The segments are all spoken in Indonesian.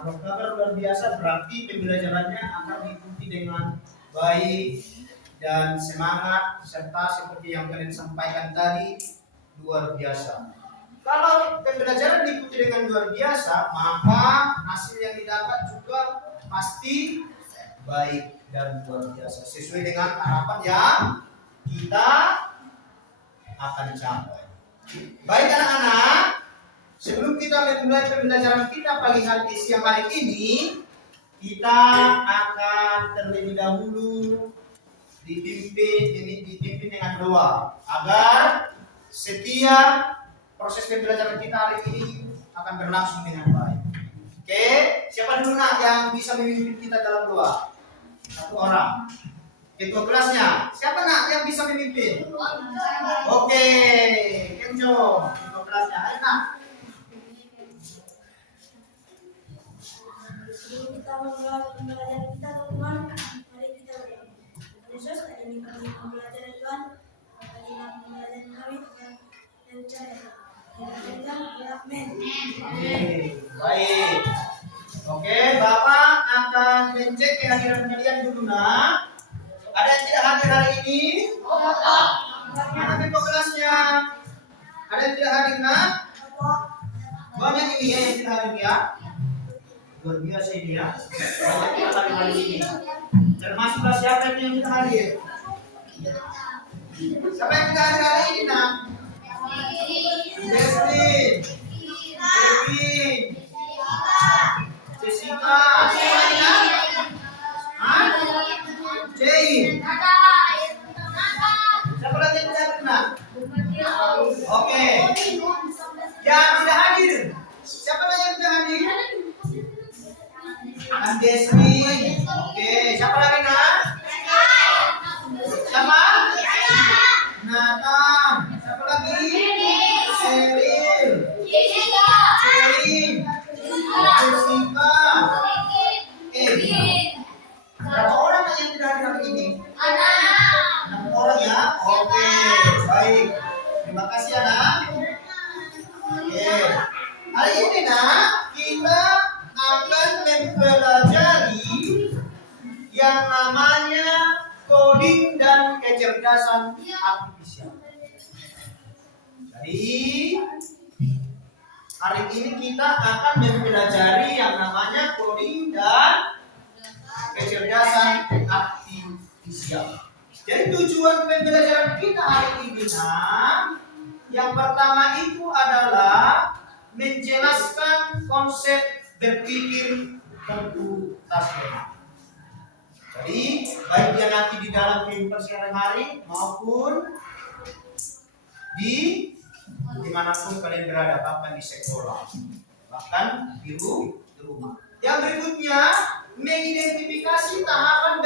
Kalau kabar luar biasa berarti pembelajarannya akan diikuti dengan baik dan semangat serta seperti yang kalian sampaikan tadi luar biasa. Kalau pembelajaran diikuti dengan luar biasa, maka hasil yang didapat juga pasti baik dan luar biasa sesuai dengan harapan yang kita akan capai. Baik anak-anak, sebelum kita memulai pembelajaran kita pagi hari siang hari ini, kita akan terlebih dahulu dipimpin dengan doa agar setiap proses pembelajaran kita hari ini akan berlangsung dengan baik. Oke, siapa dulu nak yang bisa memimpin kita dalam doa? Satu orang. Ketua kelasnya, siapa nak yang bisa memimpin? Oke, Kenjo, ketua kelasnya, ayo nak. Sebelum kita memulai pembelajaran kita, teman-teman, mari kita berdoa. Yesus, hari ini kami pembelajaran Tuhan, berikan pembelajaran kami dengan rencana. Amin. Baik. Oke, Bapak akan mencek kehadiran kalian dulu nak. Ada yang tidak hadir hari ini? Mana ketua kelasnya? Ada yang tidak hadir nak? Banyak ini ya yang tidak hadir ya. Luar biasa ini ya. Banyak yang hadir hari ini. Termasuklah siapa yang tidak hadir? Siapa yang tidak hadir hari ini nak? Destin, Kevin, Jessica, Jane. Siapa lagi yang tidak hadir nak? Oke. Yang tidak hadir. Siapa lagi yang tidak hadir? Destin. Oke. Siapa lagi nak? Siapa? Nathan. Siapa lagi? Sheryl. Celine. Jessica. Berapa orang yang tidak hadir hari ini? 6 orang ya? Oke, baik. Terima kasih anak. Oke. Hari ini nak, kita akan mempelajari yang namanya coding dan kecerdasan artifisial. Jadi hari ini kita akan mempelajari yang namanya coding dan kecerdasan artifisial. Jadi tujuan pembelajaran kita hari ini nah, yang pertama itu adalah menjelaskan konsep berpikir komputasional. Jadi baik dia nanti di dalam kehidupan sehari-hari maupun dimanapun kalian berada, bahkan di sekolah, bahkan di rumah. Yang berikutnya mengidentifikasi tahapan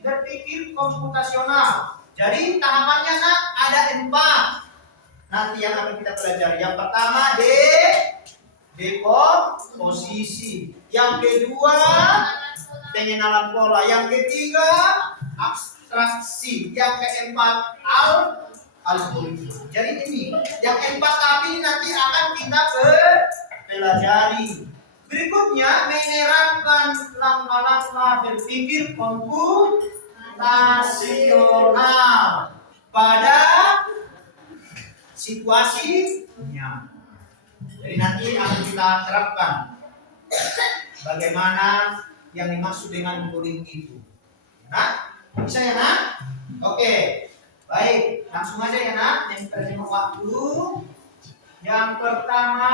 berpikir komputasional. Jadi tahapannya nak ada 4. Nanti yang akan kita pelajari. Yang pertama dekomposisi. Yang kedua pengenalan pola. Yang ketiga abstraksi. Yang keempat algoritma. Jadi ini yang 4 tapi nanti akan kita pelajari. Berikutnya menerapkan langkah-langkah berpikir komputasional pada situasinya. Jadi nanti akan kita terapkan bagaimana yang dimaksud dengan coding itu. Nah, bisa ya nak? Oke, baik, langsung aja ya nak. Yang terjemah waktu. Yang pertama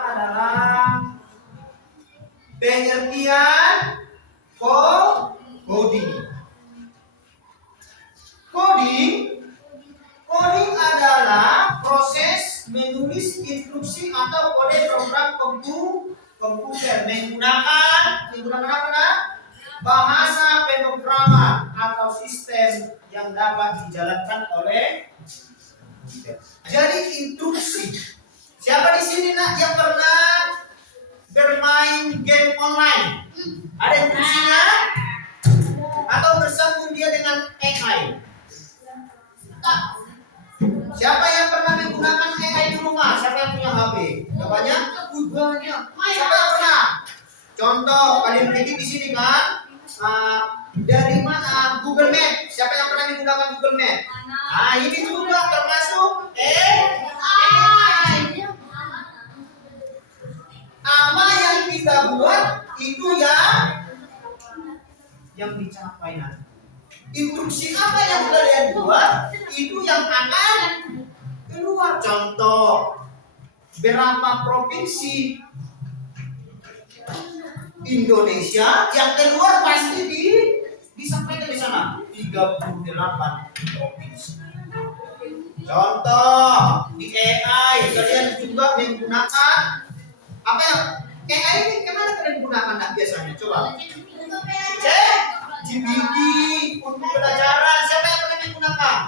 adalah pengertian coding. Coding adalah proses menulis instruksi atau kode program komputer menggunakan apa nak? Bahasa pemrograman atau sistem yang dapat dijalankan oleh komputer. Jadi instruksi. Siapa di sini nak yang pernah bermain game online? Ada instruksinya? Atau bersambung dia dengan AI? Siapa yang pernah menggunakan AI di rumah? Siapa yang punya HP? Banyak? Banyak. Siapa yang pernah? Contoh, kalian pilih di sini kan? Dari mana? Google Map. Siapa yang pernah menggunakan Google Map? Ini juga termasuk AI. Apa yang kita buat itu yang dicapai nanti. Instruksi apa yang kalian buat itu yang akan keluar. Contoh, berapa provinsi Indonesia yang keluar pasti disampaikan di sana 38 provinsi. Contoh di AI kalian juga menggunakan apa yang AI ini kemana kalian gunakan biasanya? Coba cek GPT untuk pelajaran. Siapa yang pernah menggunakan?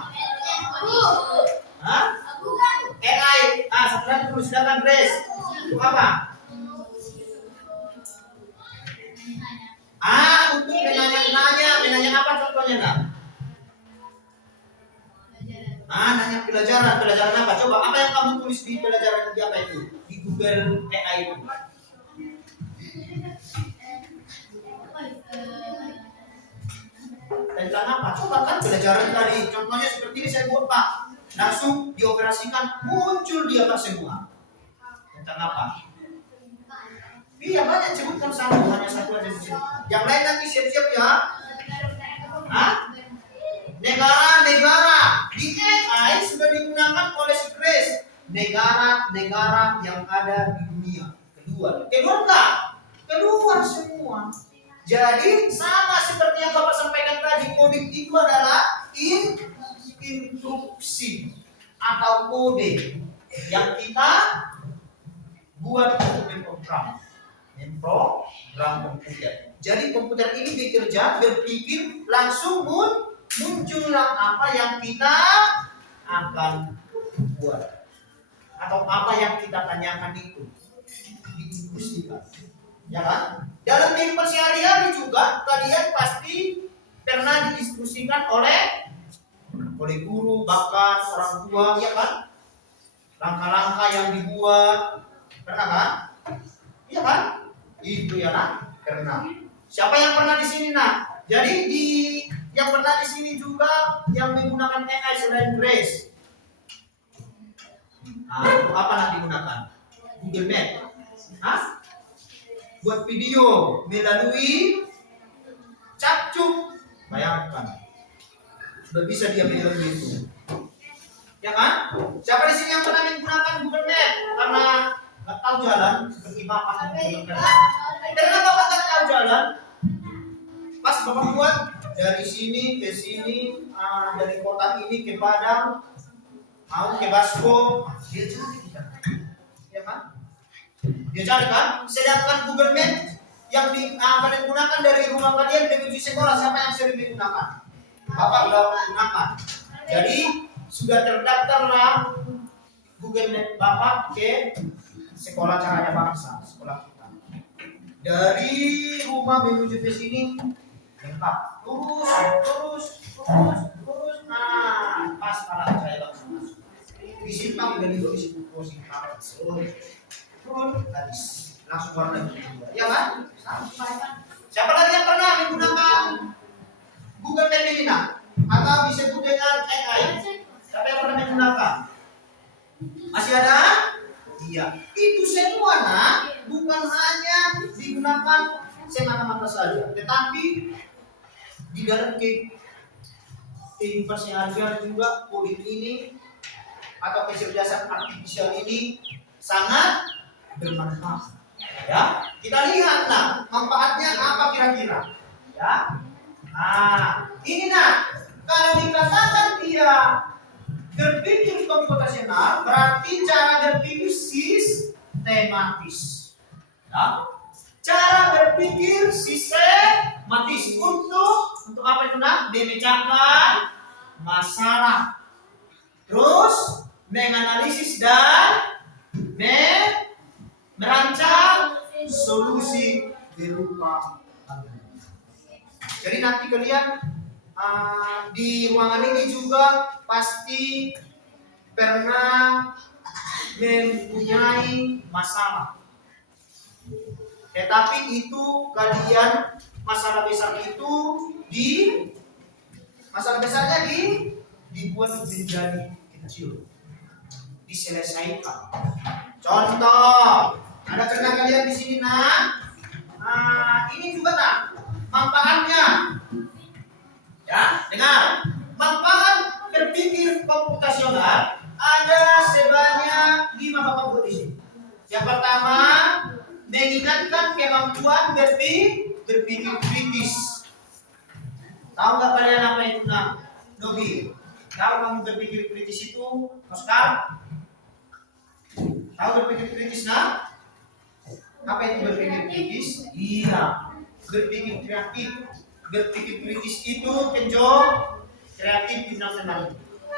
Hah? AI. Setelah itu silakan Grace. Untuk apa? Untuk menanya apa contohnya enggak? Nanya pelajaran apa? Coba apa yang kamu tulis di pelajaran di apa itu? Di Google AI itu. Tentang apa? Coba kan pelajaran tadi. Contohnya seperti ini saya buat Pak. Langsung dioperasikan muncul di atas semua. Tentang apa? Iya banyak sebutkan hanya satu aja disebut. Yang lain nanti siap-siap ya. Negara-negara di AI sudah digunakan oleh Grace. Negara-negara yang ada di dunia. Keluar enggak? Keluar semua. Jadi sama seperti yang Bapak sampaikan tadi, coding itu adalah instruksi atau kode yang kita buat untuk memprogram komputer. Jadi komputer ini bekerja, berpikir, langsung muncullah apa yang kita akan buat atau apa yang kita tanyakan itu diinstruksikan. Ya kan? Dalam kehidupan sehari-hari juga kalian pasti pernah diinstruksikan oleh guru, bahkan orang tua, ya kan? Langkah-langkah yang dibuat, pernah kan? Iya kan? Itu ya nak, pernah. Siapa yang pernah di sini nak? Jadi yang pernah di sini juga yang menggunakan AI selain Grace. Untuk apa nak digunakan? Google Map. Buat video melalui capcuk, bayangkan sudah bisa dia melalui itu, ya kan? Siapa di sini yang pernah menggunakan Google Map karena nggak tahu jalan seperti bapak menggunakan? Karena bapak nggak tahu jalan, pas bapak buat dari sini ke sini, dari kota ini ke Padang, mau ke Basko, dia cari kita, ya kan? Dia cari kan? Sedangkan Google Map yang kalian gunakan dari rumah kalian menuju sekolah, siapa yang sering menggunakan? Bapak udah menggunakan. Jadi sudah terdaftarlah Google Map Bapak ke sekolah Cahaya Bangsa, sekolah kita. Dari rumah menuju ke sini lengkap. Terus. Pas arah Cahaya Bangsa masuk. Di simpang dan itu disebut simpang. Turun habis langsung warna juga, ya kan? Siapa lagi yang pernah menggunakan Google Map ini nak? Atau disebut dengan AI? Siapa yang pernah menggunakan? Masih ada? Iya. Itu semua nak bukan hanya digunakan semata-mata saja, tetapi di dalam kehidupan sehari-hari juga coding ini atau kecerdasan artifisial ini sangat bermanfaat. Ya, kita lihat nah manfaatnya apa kira-kira. Ya, ini nah kalau dikatakan dia berpikir komputasional berarti cara berpikir sistematis. Ya, cara berpikir sistematis untuk apa itu nah? Memecahkan masalah, terus menganalisis dan merancang solusi berupa algoritma. Jadi nanti kalian di ruangan ini juga pasti pernah mempunyai masalah. Tetapi itu kalian masalah besar itu masalah besarnya dibuat menjadi kecil, diselesaikan. Contoh, ada pernah kalian di sini ini juga manfaatnya. Ya, dengar. Manfaat berpikir komputasional ada sebanyak 5 bapak di sini. Yang pertama, mengingatkan kemampuan berpikir kritis. Tahu nggak kalian apa itu Nobi? Tahu kamu berpikir kritis itu, Oscar? Tahu berpikir kritis Apa itu berpikir kritis? Iya, berpikir kreatif. Berpikir kritis itu Kenjo, kreatif internasional.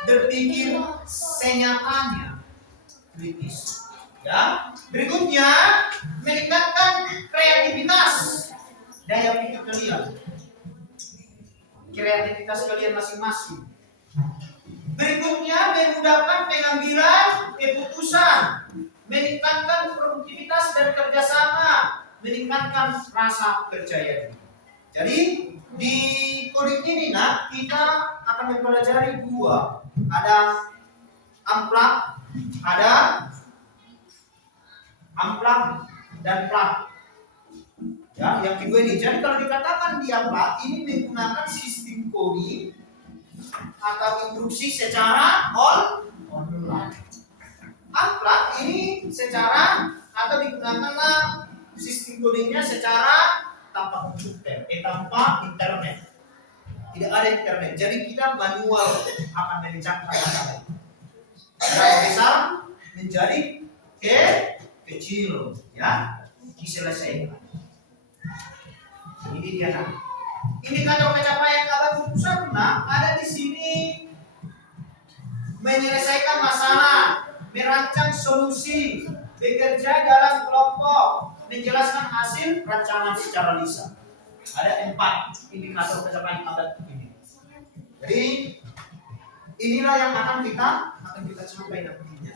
Berpikir senyatanya kritis. Ya, berikutnya meningkatkan kreativitas daya pikir kalian, kreativitas kalian masing-masing. Berikutnya memudahkan pengambilan keputusan, meningkatkan produktivitas dan kerjasama, meningkatkan rasa percaya diri. Jadi di kode ini kita akan mempelajari 2, ada amplak, dan plat. Ya, yang kedua ini. Jadi kalau dikatakan di amplak ini menggunakan sistem kode atau instruksi secara online. Amplak ini secara atau digunakanlah sistem kodenya secara tanpa komputer, tanpa internet. Tidak ada internet. Jadi kita manual akan mengejarkan masalah. Dari besar menjadi kecil, ya, diselesaikan. Ini dia Indikator pencapaian abad 21 ada di sini. Menyelesaikan masalah, merancang solusi, bekerja dalam kelompok, menjelaskan hasil rancangan secara lisan. Ada 4 indikator pencapaian abad ini. Jadi inilah yang akan kita capai nantinya.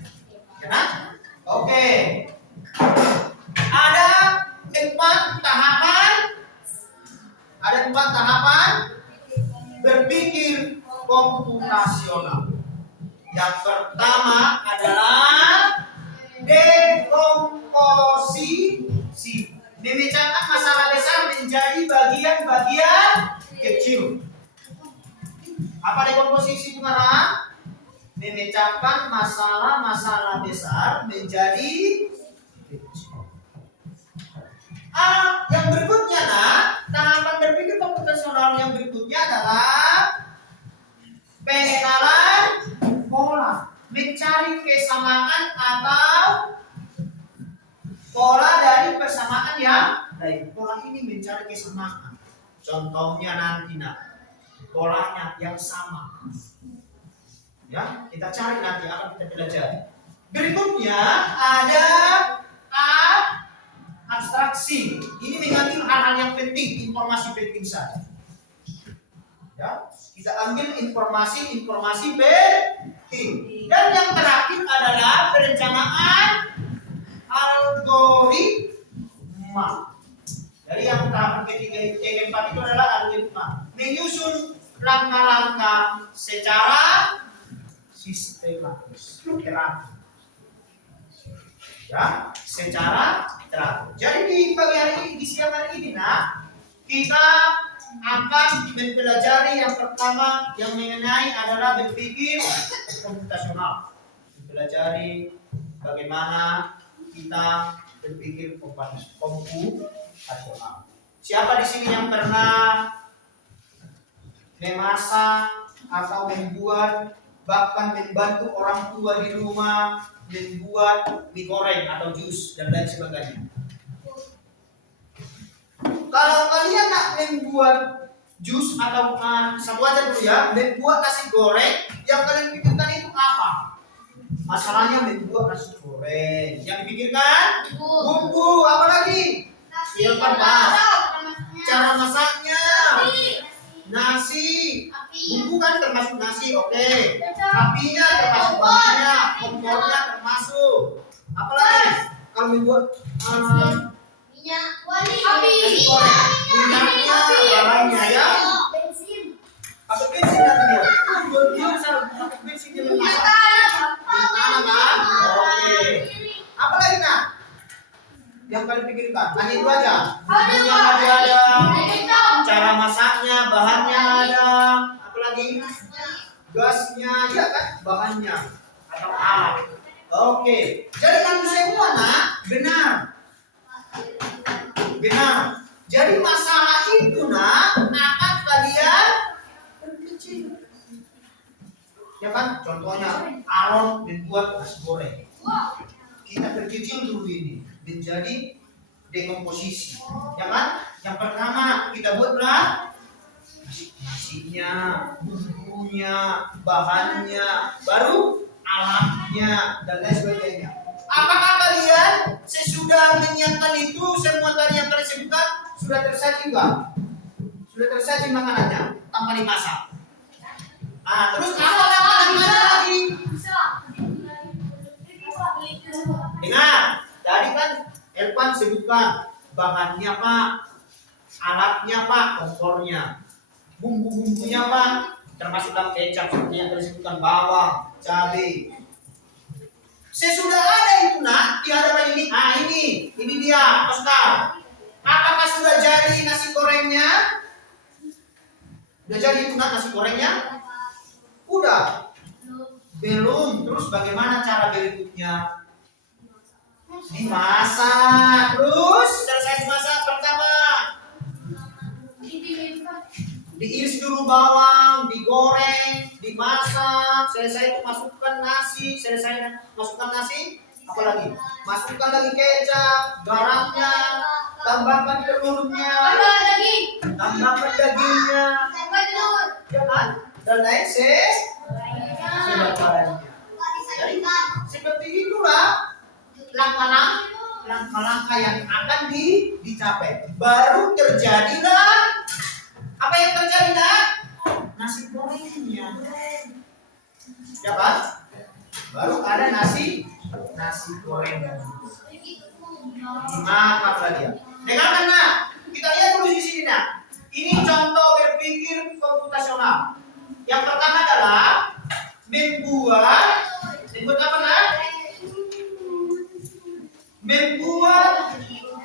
Ya, oke. Ada 4 tahapan berpikir komputasional. Yang pertama adalah dekomposisi, memecahkan masalah besar menjadi bagian-bagian kecil. Apa dekomposisi itu, memecahkan masalah-masalah besar menjadi kecil. Yang berikutnya tahapan berpikir komputasional yang berikutnya adalah pengenalan pola, mencari kesamaan atau pola dari persamaan yang lain. Pola ini mencari kesamaan. Contohnya nanti polanya yang sama. Ya, kita cari nanti akan kita pelajari. Berikutnya ada abstraksi. Ini mengambil hal-hal yang penting, informasi penting saja. Ya, kita ambil informasi penting. Dan yang terakhir adalah perencanaan algoritma. Jadi yang tahap keempat itu adalah algoritma, menyusun langkah-langkah secara sistematis, teratur. Ya, secara teratur. Jadi di pagi hari ini, di siang hari ini, kita akan mempelajari yang pertama yang mengenai adalah berpikir komputasional. Mempelajari bagaimana kita berpikir komputasional. Siapa di sini yang pernah memasak atau membuat, bahkan membantu orang tua di rumah membuat mie goreng atau jus dan lain sebagainya? Kalau kalian nak membuat jus atau satu aja dulu ya, membuat nasi goreng, yang kalian pikirkan itu apa? Masalahnya membuat nasi goreng. Yang dipikirkan bumbu, apa lagi? Yang pertama cara masaknya, nasi, Bumbu kan termasuk nasi, oke. Apinya termasuk bahannya, kompornya termasuk. Apalagi kalau membuat nasi goreng, minyaknya, bahannya ya. Pakai bensin nanti dia. Buat dia pakai bensin dia memasak. Gimana kan? Oke. Apalagi nak? Yang kalian pikirkan, hanya itu aja. Bumbunya ada, cara masaknya, bahannya ada, apalagi gasnya, ya kan, bahannya atau alat. Oke, jadi kamu semua nak benar. Jadi masalah itu nak akan kalian perkecil. Ya kan, contohnya Aaron membuat nasi goreng. Kita perkecil dulu ini menjadi dekomposisi, ya kan? Yang pertama kita buatlah nasinya, bumbunya, bahannya, baru alatnya dan lain sebagainya. Apakah kalian sesudah menyiapkan itu semua tadi yang kalian sebutkan sudah tersaji enggak? Sudah tersaji makanannya tanpa dimasak. Nah, terus apa lagi? Dengar, tadi kan Elvan sebutkan bahannya Pak, alatnya Pak, kompornya, bumbu-bumbunya Pak, termasuk dalam kecap seperti yang tadi sebutkan bawang, cabai. Sesudah ada itu nak di hadapan ini dia, Oscar. Apakah sudah jadi nasi gorengnya? Sudah jadi itu nak nasi gorengnya? Udah. Belum. Terus bagaimana cara berikutnya? Dimasak. Terus selesai dimasak pertama diiris dulu bawang, digoreng, dimasak. Selesai itu masukkan nasi. Apalagi masukkan lagi kecap, garamnya, tambahkan telurnya, tambahkan dagingnya, ya kan? Dan lain sebagainya. Jadi seperti itulah langkah-langkah yang akan dicapai. Baru terjadilah apa yang terjadi nak? Nasi gorengnya, ya kan? Baru ada nasi gorengnya. Dimakan lah dia. Dengarkan nak, kita lihat dulu di sini nak. Ini contoh berpikir komputasional. Yang pertama adalah membuat apa nak? Membuat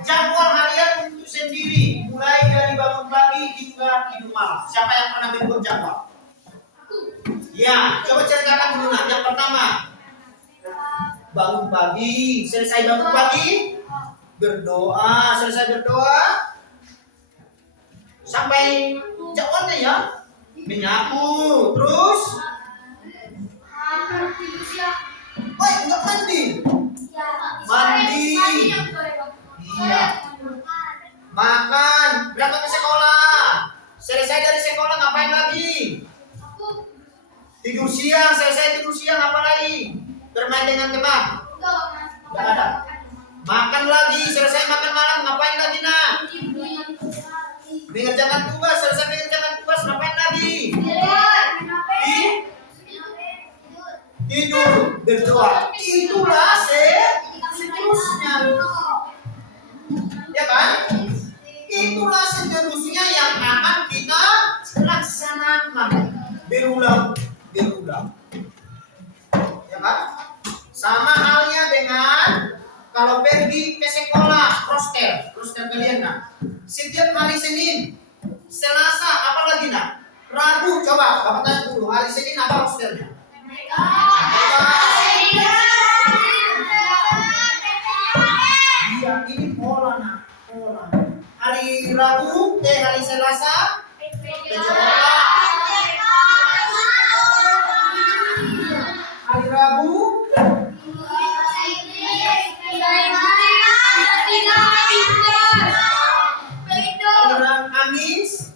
jadwal harian untuk sendiri, mulai dari bangun pagi hingga tidur malam. Siapa yang pernah membuat jadwal? Ya, coba ceritakan dulu nak. Yang pertama, bangun pagi. Selesai bangun pagi, berdoa. Selesai berdoa, sampai jadwalnya ya, menyapu. Terus, enggak mandi. Iya. Makan, berangkat ke sekolah. Selesai dari sekolah ngapain lagi? Tidur siang, selesai tidur siang apa lagi? Bermain dengan teman? Enggak ada. Makan lagi, selesai makan malam ngapain lagi nak? Mengerjakan tugas, selesai mengerjakan tugas ngapain lagi? Tidur, berdoa. Itulah seterusnya. Ya kan? Itulah seterusnya yang akan kita laksanakan berulang. Ya kan? Sama halnya dengan kalau pergi ke sekolah, roster kalian nak. Setiap hari Senin, Selasa, apa lagi nak? Rabu, coba Bapak tanya dulu, hari Senin apa rosternya? Iya, ini pola nak, pola. Hari Rabu, hari Selasa, hari Rabu, Kamis,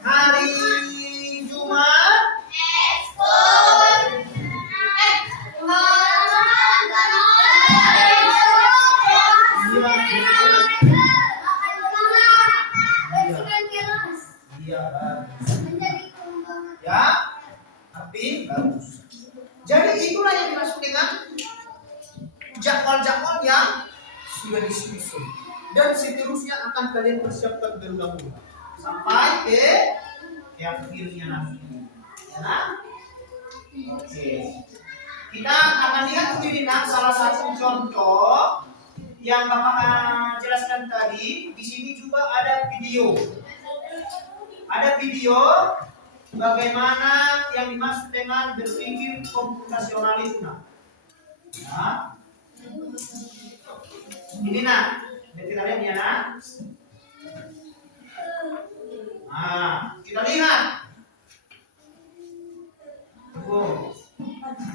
hari Jumat, jadwal-jadwal yang sudah disusun, dan seterusnya akan kalian persiapkan berulang-ulang sampai ke akhirnya nanti. Ya. Oke. Kita akan lihat di salah satu contoh yang Bapak jelaskan tadi. Di sini juga ada video. Ada video bagaimana yang dimaksud dengan berpikir komputasional itu. Nah, ini kita lihat ya kita lihat.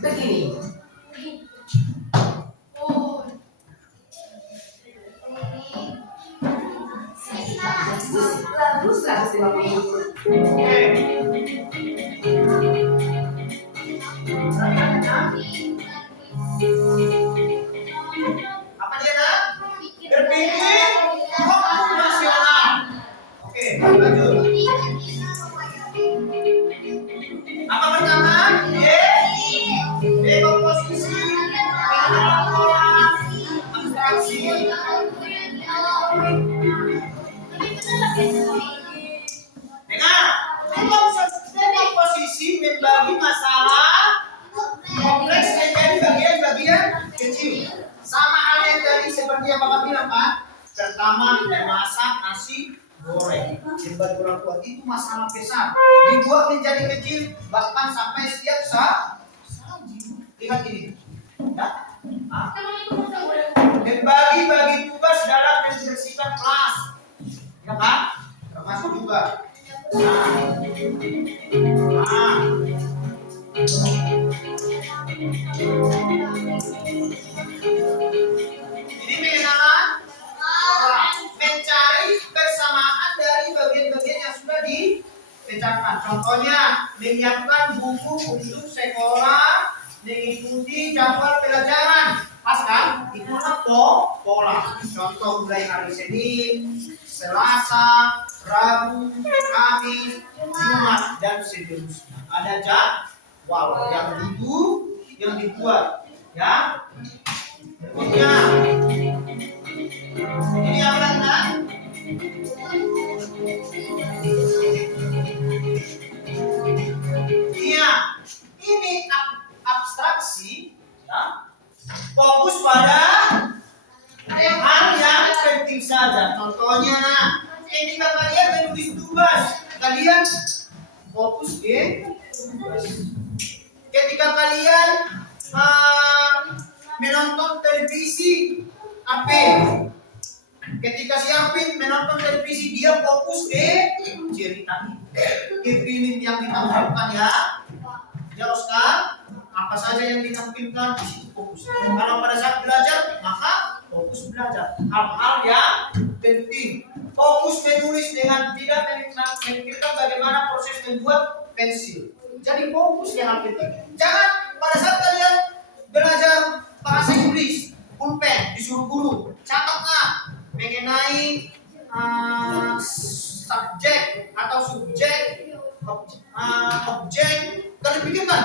Begini. Apa dia nak? Berpikir komputasional. Oke, lanjut. Apa pertama? Dekomposisi, abstraksi. Dengar, dekomposisi membagi masalah kompleks menjadi bagian-bagian kecil. Sama halnya tadi seperti yang Bapak bilang kan. Pertama, memasak nasi goreng. Sebagai orang tua itu masalah besar. Dibuat menjadi kecil, bahkan sampai siap saji. Lihat ini. Ya? Membagi-bagi tugas dalam membersihkan kelas. Ya kan? Termasuk juga. Ini bagaimana mencari persamaan dari bagian-bagian yang sudah dipecahkan. Contohnya, menyiapkan buku untuk sekolah, mengikuti jadwal pelajaran. Pas kan? Itulah pola. Contoh mulai hari Senin, Selasa, Rabu, Kamis, Jumat, dan seterusnya. Ada jadwal yang dibuat, ya. Berikutnya, ini yang mana? Iya, ini abstraksi, ya. Fokus pada hal yang penting saja. Contohnya, ketika kalian menulis tugas, kalian fokus ke tugas. Ketika kalian menonton televisi, apa? Ketika si Arvin menonton televisi, dia fokus ke cerita, ke film yang ditampilkan, ya. Ya Oscar, apa saja yang ditampilkan di situ fokus. Kalau pada saat belajar, maka fokus belajar. Hal-hal yang penting. Fokus menulis dengan tidak memikirkan bagaimana proses membuat pensil. Jadi fokus yang penting. Jangan pada saat kalian belajar bahasa Inggris, pulpen disuruh guru, catatlah mengenai subjek atau objek. Kalian pikirkan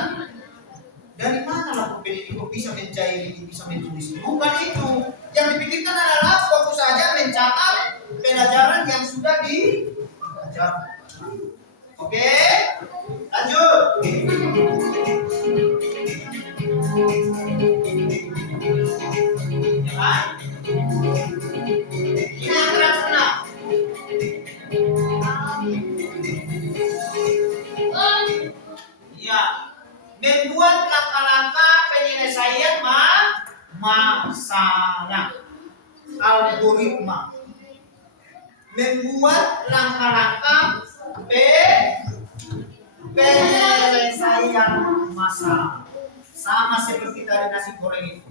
dari mana lah pulpen ini kok bisa mencair ini, bisa menulis. Bukan itu. Yang dipikirkan adalah fokus saja mencatat pelajaran yang sudah diajar. Oke, lanjut. Ya kan? Ini yang terakhir. Ya, membuat langkah-langkah penyelesaian masalah, algoritma. Membuat langkah-langkah penyelesaian masalah. Sama seperti tadi nasi goreng itu.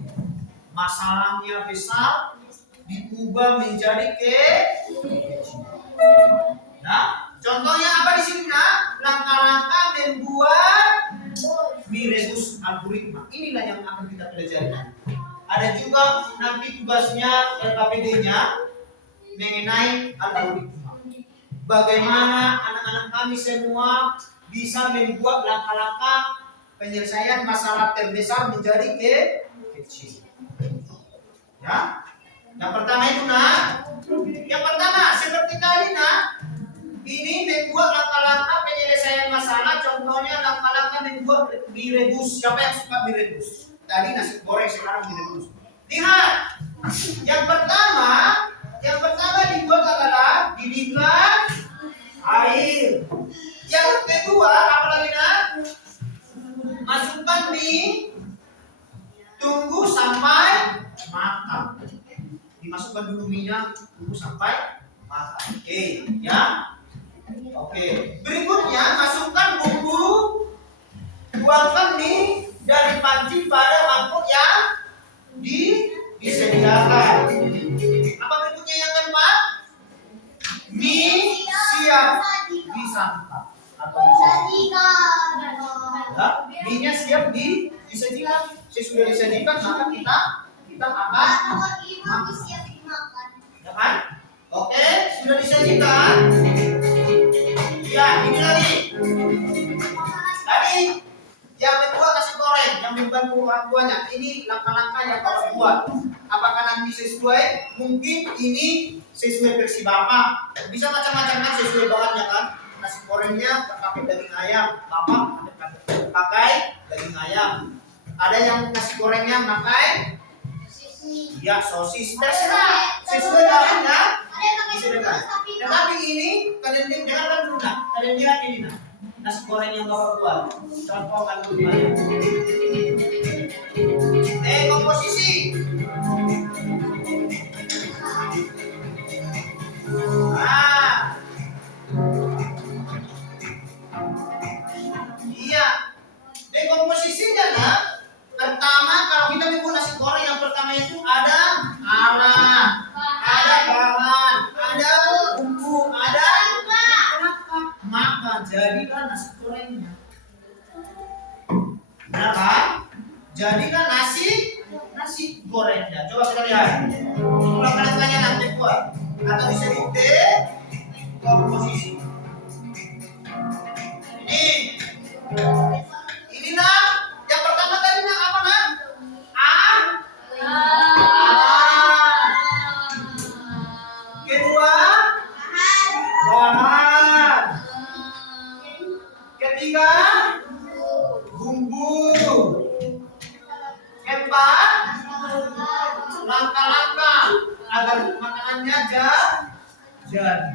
Masalahnya besar, diubah menjadi kecil. Nah, contohnya apa di sini, nah? Langkah-langkah membuat merebus algoritma. Inilah yang akan kita pelajari. Ada juga nanti tugasnya LKPD-nya mengenai algoritma. Bagaimana anak-anak kami semua bisa membuat langkah-langkah penyelesaian masalah terbesar menjadi kecil. Ya. Yang pertama itu nak. Yang pertama seperti tadi nak. Ini membuat langkah-langkah penyelesaian masalah. Contohnya langkah-langkah membuat direbus. Siapa yang suka direbus? Tadi nasi goreng, sekarang direbus. Lihat. Yang pertama dibuat adalah didihkan air. Yang kedua apalagi nak? Masukkan mie, tunggu sampai matang. Dimasukkan dulu minyak, tunggu sampai matang. Oke, ya. Oke. Berikutnya masukkan bumbu, tuangkan mie dari panci pada mangkuk yang disediakan. Apa berikutnya yang keempat? Mie siap disantap atau disajikan. Ya, mie-nya siap disajikan. Sesudah disajikan maka kita akan makan. Ya kan? Oke, sudah disajikan. Ya, ini lagi. Tadi yang membuat nasi goreng, yang membantu orang tuanya. Ini langkah-langkah yang harus buat. Apakah nanti sesuai? Mungkin ini sesuai versi bapak. Bisa macam-macam kan sesuai bahannya kan. Nasi gorengnya pakai daging ayam, bapak pakai daging ayam. Ada yang nasi gorengnya pakai sosis. Terserah sesuai bahannya. Tetapi ini kalian dengarkan dulu nak. Kalian lihat ini nak. Nasi goreng yang bapak buat. Contohkan dulu banyak. Komposisi. Iya. Dekomposisinya nak. Pertama kalau kita membuat nasi goreng yang pertama itu ada arang, ada bahan, ada bumbu, ada maka jadikan nasi gorengnya. Benar kan? Jadikan nasi gorengnya. Coba kita lihat. Langkah-langkahnya nanti buat atau bisa dekomposisi. Ini nak. Yang pertama tadi nak apa nak? Kedua bahan. Ketiga bumbu. Keempat langkah-langkah agar makanannya jadi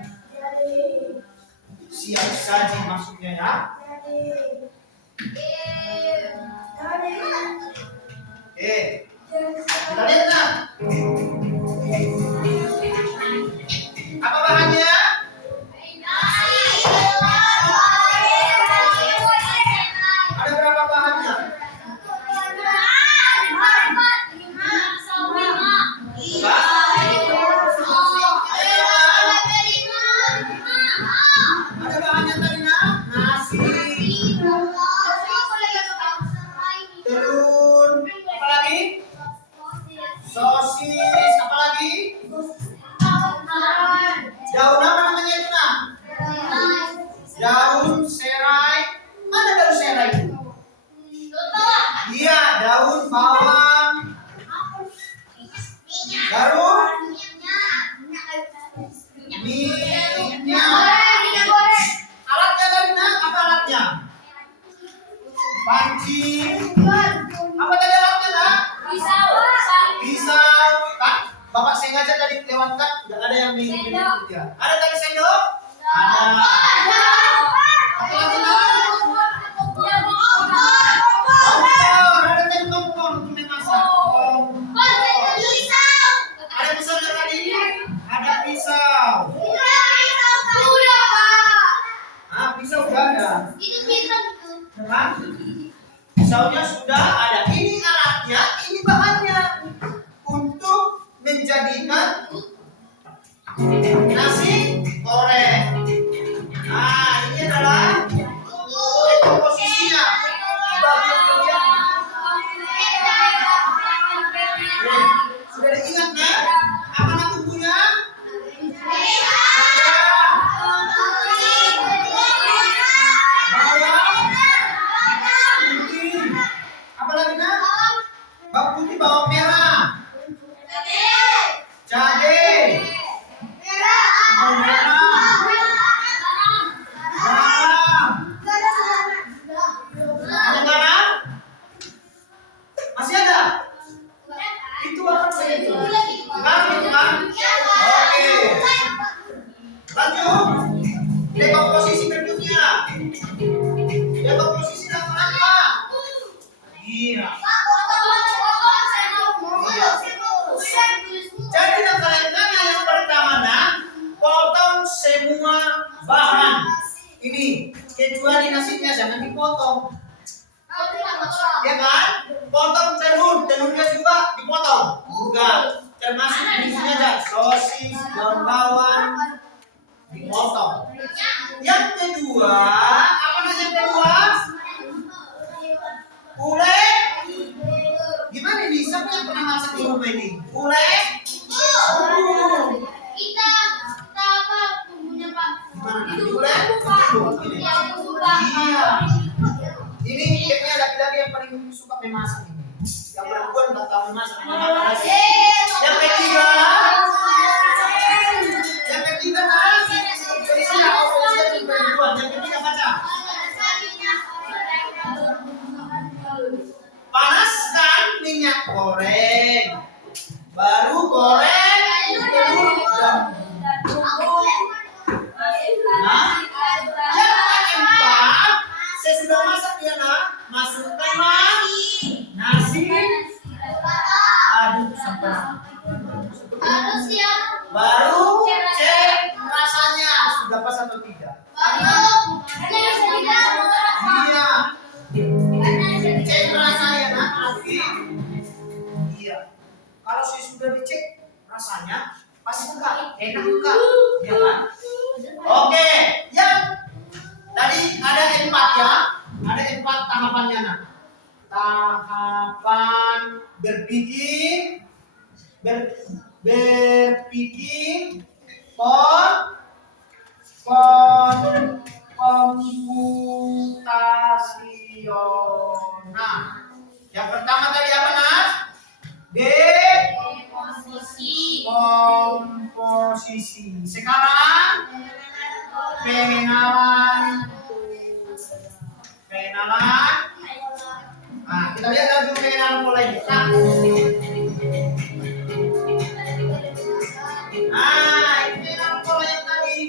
siap saji maksudnya ya. Kita lihat nak. Apa bahannya? Ada berapa bahannya? Ada bahannya tadi nak? Nasi, telur, apa lagi? Sosis, apa lagi? Daun apa namanya itu nak? Daun serai. Mana daun serai itu? Iya, daun bawang. Baru minyak. Alatnya tadi nak, apa alatnya? Panci. Apa tadi alatnya nak? Pisau. Kan? Bapak sengaja tadi lewatkan, nggak ada yang minum. Ada tadi sendok? Ada. Apa lagi nak? Kompor. Ada tadi kompor untuk memasak. Ada pisaunya tadi? Ada pisau. Pisau sudah ada. Kan? Pisaunya sudah ada. Ini alatnya, ini bahannya untuk menjadikan nasi goreng. Ini adalah komposisinya. Bagian-bagiannya. Sudah diingat kan? Apa nama bumbunya? Apa lagi nak? Bawang putih, bawang merah. jangan dipotong. Ya kan? Potong telurnya juga dipotong. Enggak. Termasuk bumbunya aja, sosis, daun bawang dipotong. Yang kedua, apa namanya yang kedua? Ule. Gimana nih? Siapa yang pernah masak di rumah ini? Ule. Kita apa bumbunya Pak? Gimana? Itu Ule. Ini. Iya. Ini kayaknya laki-laki yang paling suka memasak ini. Yang perempuan nggak tahu memasak. Yang ketiga, kan? Jadi sini aku yang perempuan. Yang ketiga baca. Panaskan minyak goreng. Baru goreng telur dan nah, yang keempat, saya sudah masak ya nak. Masukkan nasi, aduk sampai Harus ya. baru cek rasanya sudah pas atau tidak. Iya, cek rasanya nak. Iya, kalau sudah dicek rasanya pasti enggak enak enggak, ya kan? Oke, yang tadi ada 4 ya, ada 4 tahapannya nak. Tahapan berpikir, komputasional. Yang pertama tadi apa nak? Komposisi. Sekarang pengenalan. Nah, kita lihat lagi pengenalan pola ini. Nah, ini pengenalan pola yang tadi.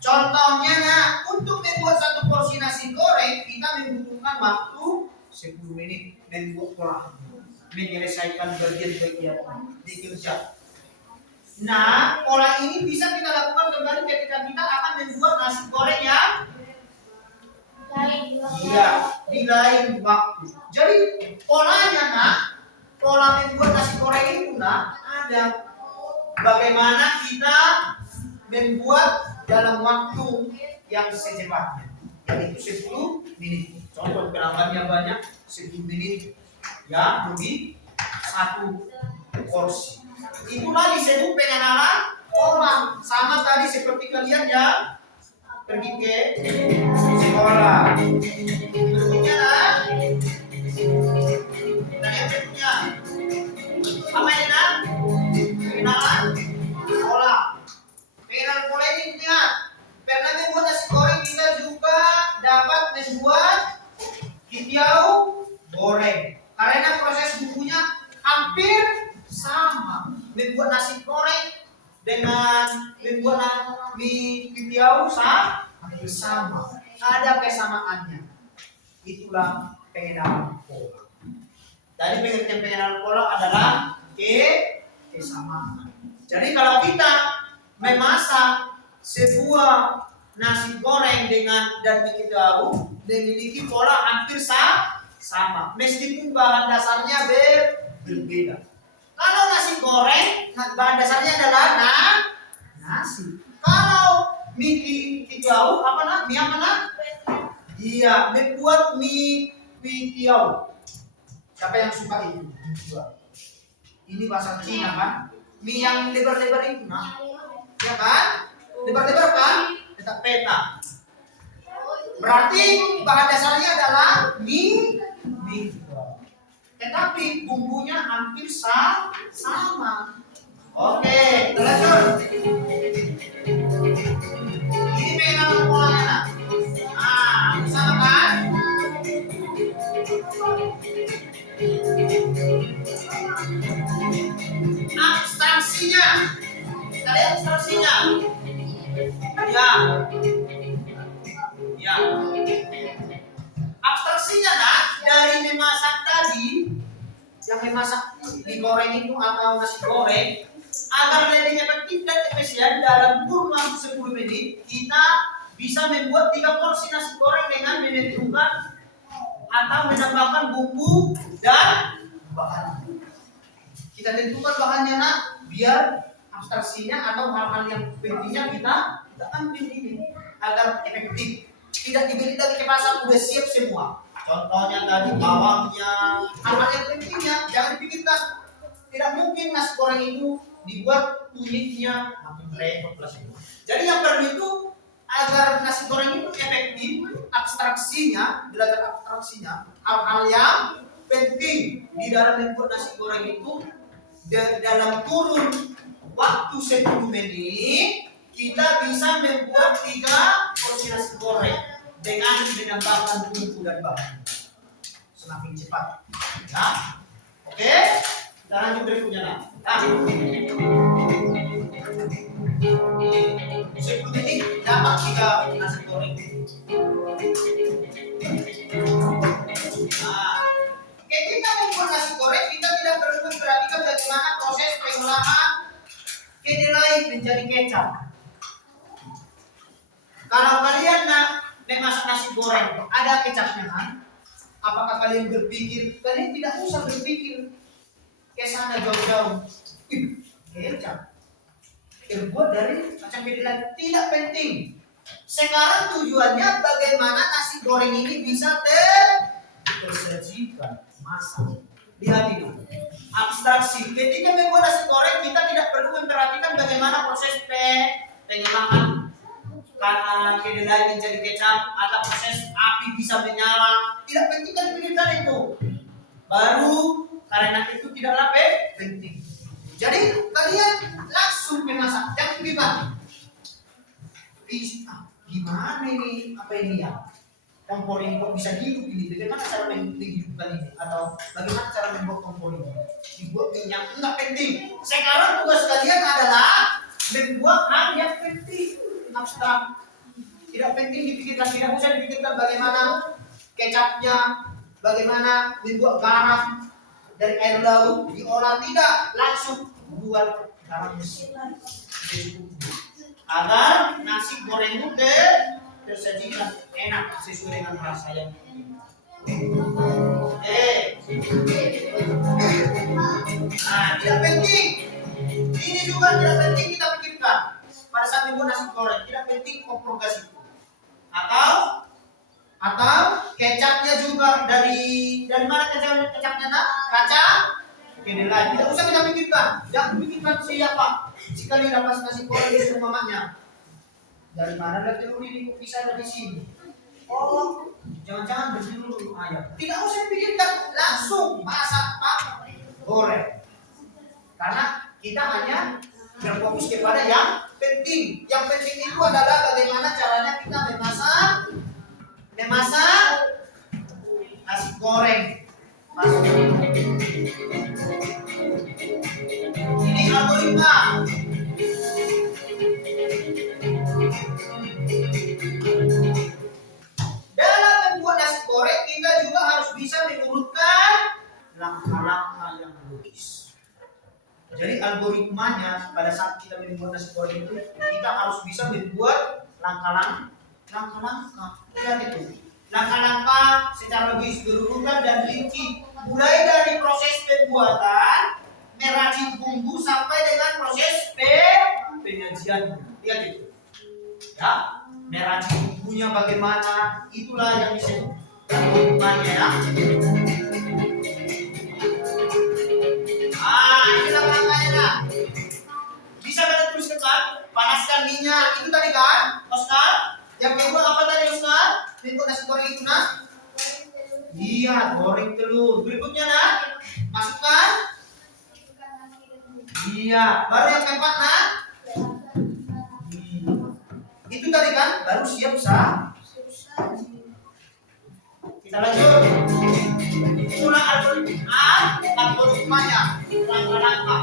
Contohnya, nah, untuk membuat satu porsi nasi goreng kita membutuhkan waktu 10 menit membuat pola, menyelesaikan bagian-bagian dikerja. Nah, pola ini bisa kita lakukan kembali ketika kita akan membuat nasi goreng yang di lain waktu. Jadi polanya nak, pola membuat nasi goreng itu nak ada bagaimana kita membuat dalam waktu yang secepatnya, yaitu 10 menit. Contoh gerakannya banyak, 10 menit ya bagi satu porsi. Itulah disebut pengenalan pola. Sama tadi seperti kalian yang pergi ke sekolah. Berikutnya lah. Nah, yang berikutnya apa ini nak? Pengenalan pola. Pengenalan pola ini ingat, pernah membuat nasi goreng kita juga dapat membuat kitiau goreng. Karena proses bumbunya hampir sama. Membuat nasi goreng dengan membuat mie kitiau hampir sama. Ada kesamaannya. Itulah pengenalan pola. Tadi pengenalan pola adalah kesamaan. Jadi kalau kita memasak sebuah nasi goreng dengan dan mie kitiau memiliki pola hampir sama, meskipun bahan dasarnya berbeda. Kalau nasi goreng, bahan dasarnya adalah nasi. Kalau mie kitiau apa nak? Mie apa nak? Iya, membuat mie kitiau. Siapa yang suka itu? Ini bahasa Cina kan? Mie yang lebar-lebar itu nak? Ya kan? Lebar-lebar kan? Tetap peta. Berarti bahan dasarnya adalah mie. Tetapi bumbunya hampir sama. Oke, lanjut. Ini pengenalan polanya. Nah, sama kan? Abstraksinya. Kita lihat abstraksinya. Ya. Abstraksinya nak, dari memasak tadi, yang memasak digoreng itu atau nasi goreng, agar lebih efektif dan efisien dalam kurun waktu 10 menit, kita bisa membuat 3 porsi nasi goreng dengan menentukan atau menambahkan bumbu dan bahan. Kita tentukan bahannya nak, biar abstraksinya atau hal-hal yang pentingnya kita ambil ini agar efektif. Tidak dibeli lagi ke pasar udah siap semua. Contohnya tadi bawangnya, hal-hal yang pentingnya jangan dipikirkan. Tidak mungkin nasi goreng itu dibuat unitnya makin repot lah semua. Jadi yang perlu itu agar nasi goreng itu efektif, abstraksinya, belajar abstraksinya, hal-hal yang penting di dalam membuat nasi goreng itu dalam kurun waktu 10 menit kita bisa membuat 3 porsi nasi goreng dengan menambahkan bumbu dan bahan semakin cepat. Ya, oke, kita lanjut berikutnya nah. 10 menit dapat 3 nasi goreng. Nah, ketika membuat nasi goreng kita tidak perlu memperhatikan bagaimana proses pengolahan kedelai menjadi kecap. Kalau kalian memasak nasi goreng ada kecapnya kan? Apakah kalian berpikir? Kalian tidak usah berpikir ke sana jauh-jauh. Kecap terbuat dari kacang kedelai, tidak penting. Sekarang tujuannya bagaimana nasi goreng ini bisa tersajikan, masak. Lihat ini, abstraksi. Ketika membuat nasi goreng kita tidak perlu memperhatikan bagaimana proses pengolahan kedelai menjadi kecap atau proses api bisa menyala. Tidak penting kan dipikirkan itu. Baru karena itu tidaklah penting. Jadi kalian langsung memasak, jangan pikirkan. Gimana ini? Apa ini ya? Kompor ini kok bisa hidup ini? Bagaimana cara menghidupkan ini? Atau bagaimana cara membuat kompor ini? Dibuat minyak, enggak penting. Sekarang tugas kalian adalah membuat hal yang penting, abstrak. Tidak penting dipikirkan, tidak usah dipikirkan bagaimana kecapnya, bagaimana membuat garam dari air laut diolah, tidak, langsung buat garam mesin agar nasi goreng tersajikan enak sesuai dengan rasa yang tidak penting. Ini juga tidak penting kita pikirkan pada saat membuat nasi goreng. Tidak penting kompor gas itu. Atau kecapnya juga dari mana kecapnya nak? Kacang kedelai. Tidak usah kita pikirkan. Jangan pikirkan siapa. Sekali dapat nasi goreng di rumah mamanya. Dari mana ada telur ini kok bisa ada di sini? Oh, jangan-jangan beli dulu ayam. Tidak usah dipikirkan, langsung masak goreng. Karena kita hanya berfokus kepada yang penting. Yang penting itu adalah bagaimana caranya kita memasak nasi goreng. Ini algoritma. Dalam membuat nasi goreng kita juga harus bisa mengurutkan langkah-langkah yang logis. Jadi algoritmanya pada saat kita membuat nasi goreng itu kita harus bisa membuat langkah-langkah. Lihat itu. Langkah-langkah secara logis, berurutan dan rinci. Mulai dari proses pembuatan, meracik bumbu sampai dengan proses penyajian. Lihat itu. Ya, meracik bumbunya bagaimana? Itulah yang disebut algoritmanya ya. Ini langkah-langkahnya nah. Bisa kalian tuliskan? Panaskan minyak. Itu tadi kan, Oscar? Yang kedua apa tadi Oscar? Bentuk nasi goreng itu nah? Iya, goreng telur. Berikutnya nah, masukkan. Iya, baru yang keempat nah. Itu tadi kan, baru siap sah. Kita lanjut. Itulah algoritmanya, langkah-langkah.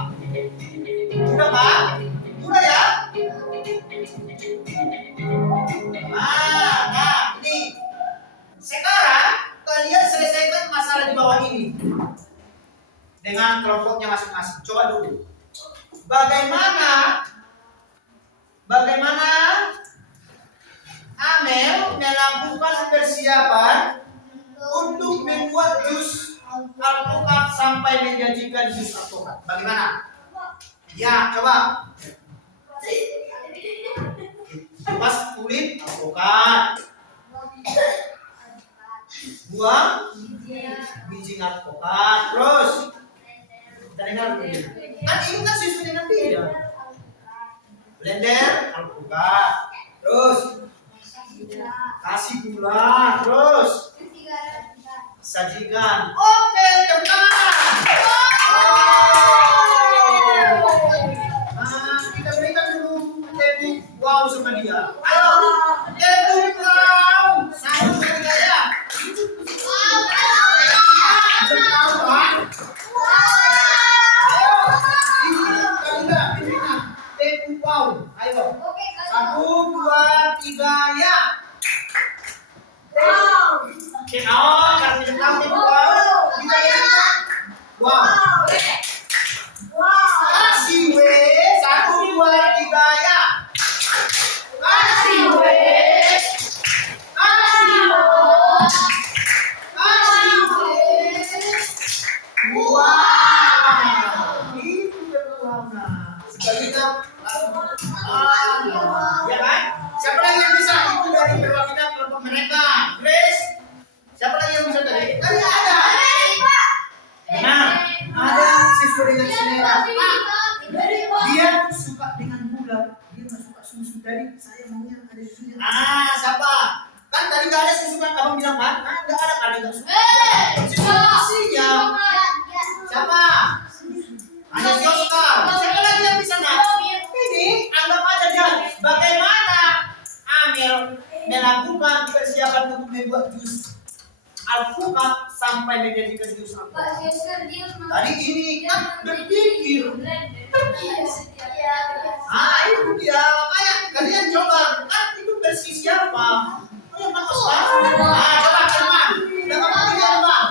Udah kan? Udah ya? Nah, ini. Sekarang kalian selesaikan masalah di bawah ini dengan kelompoknya masing-masing. Coba dulu. Bagaimana Amel melakukan persiapan untuk membuat jus alpukat sampai menyajikan jus alpukat. Bagaimana? Ya, coba. Pas kulit alpukat. Buang biji alpukat. Terus kita dengar dulu. Kan ini kan susunya nanti ya. Blender alpukat. Terus kasih gula. Terus sajikan. Oke, teman. Kita berikan dulu tepuk wow sama dia. Ayo, tepuk wow. 1, 2, 3 ya. Tepuk wow. Ayo. 1, 2, 3 ya. Oh, kasih tentang tepuk wow. Kita lihat. Wow. Kasih W. 1, 2, 3 ya. Kasih W. Kasih W. Kasih W. Wow. Itu tepuk wow. Sekali kita ya kan? Siapa lagi yang bisa? Itu dari perwakilan kelompok mereka. Grace. Siapa lagi yang bisa tadi? Tadi ada. Nah, ada siswa dengan selera. Dia suka dengan gula. Dia nggak suka susu. Tadi saya maunya ada susunya. Siapa? Kan tadi nggak ada susu kan? Abang bilang kan? Nggak ada kan? Nggak suka. Susunya. Siapa? Ada si Oscar. Siapa lagi yang bisa nak? Ini anggap aja dia. Bagaimana Amel melakukan persiapan untuk membuat jus alpukat sampai menjadikan jus alpukat. Tadi ini kan berpikir. Itu dia. Makanya kalian coba. Kan itu versi siapa? Oh, yang Mas Oscar. Coba teman. Jangan berpikir bang.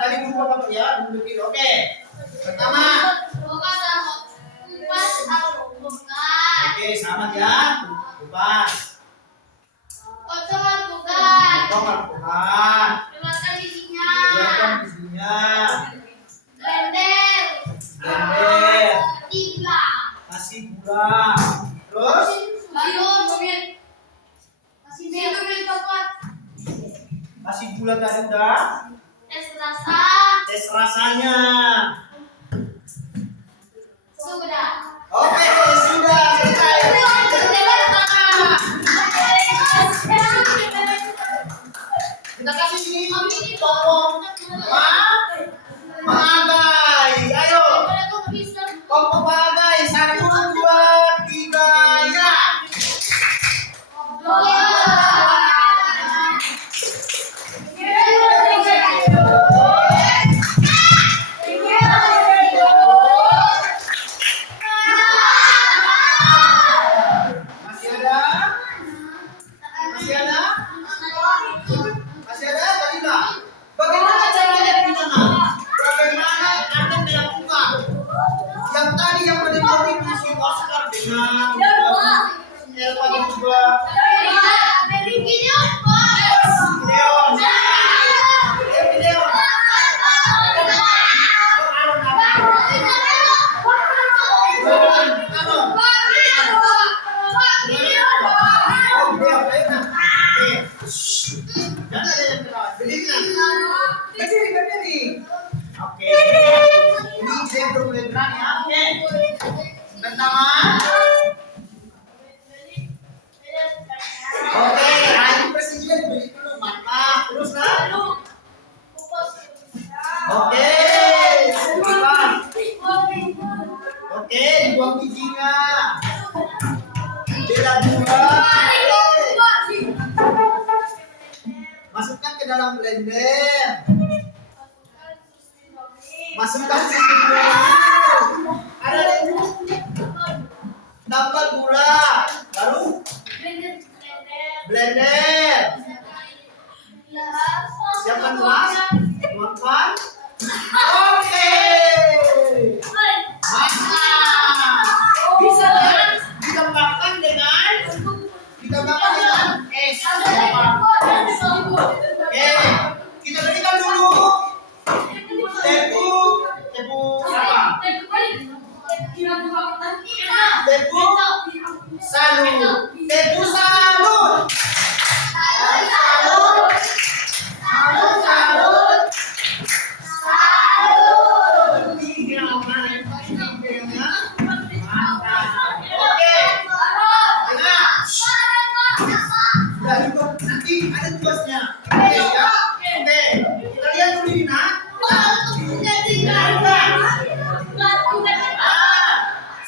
Tadi dulu bapak ya. Dulu berpikir. Oke. Pertama. Oke, sama ya. Kupas. Kocok alpukat. Potong alpukat. Keluarkan isinya. Keluarkan isinya. Blender. Blender. Tiga. Kasih gula. Terus Kasih coklat. kasih gula tadi udah. Tes rasa. Tes rasanya. Sudah. Oke, sudah selesai. Kita kasih sini tolong. Mengagai. Ayo. Kompok mengagai. 1, 2, 3 ya. Masih ada? Masih ada? Masih ada? Tadi enggak? Bagaimana caranya kita nak? Bagaimana Anda melakukan? Yang tadi yang menikmati itu si Oscar dengan Elva juga. Leon. Leon. Oke. Ini saya belum mulai berani ya. Oke. Pertama. Oke, ini presiden beli dulu mantap. Terus lah. Oke. Dibuang. Oke, dibuang bijinya. Bela dua. Masukkan ke dalam blender. Masukkan susu dulu. Ada deh. Tambah gula. Baru blender. Siapkan gelas. Tuangkan. Oke. Mantap. Bisa kan ditambahkan dengan Tebu salut. Tebu salut. Salut. Salut, salut. Salut. Tiga mana? Tiga. Mantap. Oke. Dengar. Sudah cukup. Nanti ada tugasnya. Oke ya. Oke. Kita lihat dulu ini nak.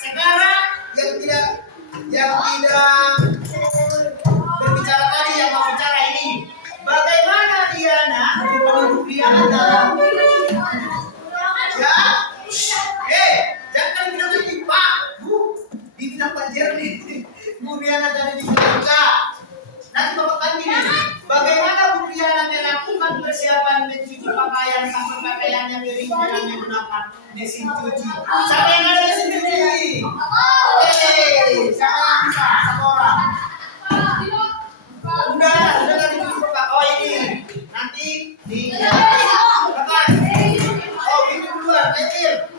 Sekarang yang tidak berbicara tadi yang mau bicara ini. Bagaimana Diana menjadi Diana dalam ya? Jangan bilang lagi Pak, Bu, dibilang Pak Jerni. Bu Diana jadi dibilang nanti Bapak kan gini. Bagaimana Bu Diana melakukan persiapan mencuci pakaian sampai pakaiannya kering dan menggunakan mesin cuci? Siapa yang ada mesin cuci? Oke, siapa yang bisa? Satu orang. Udah tadi cuci Pak. Oh ini nanti di Bapak. Oh itu duluan, air.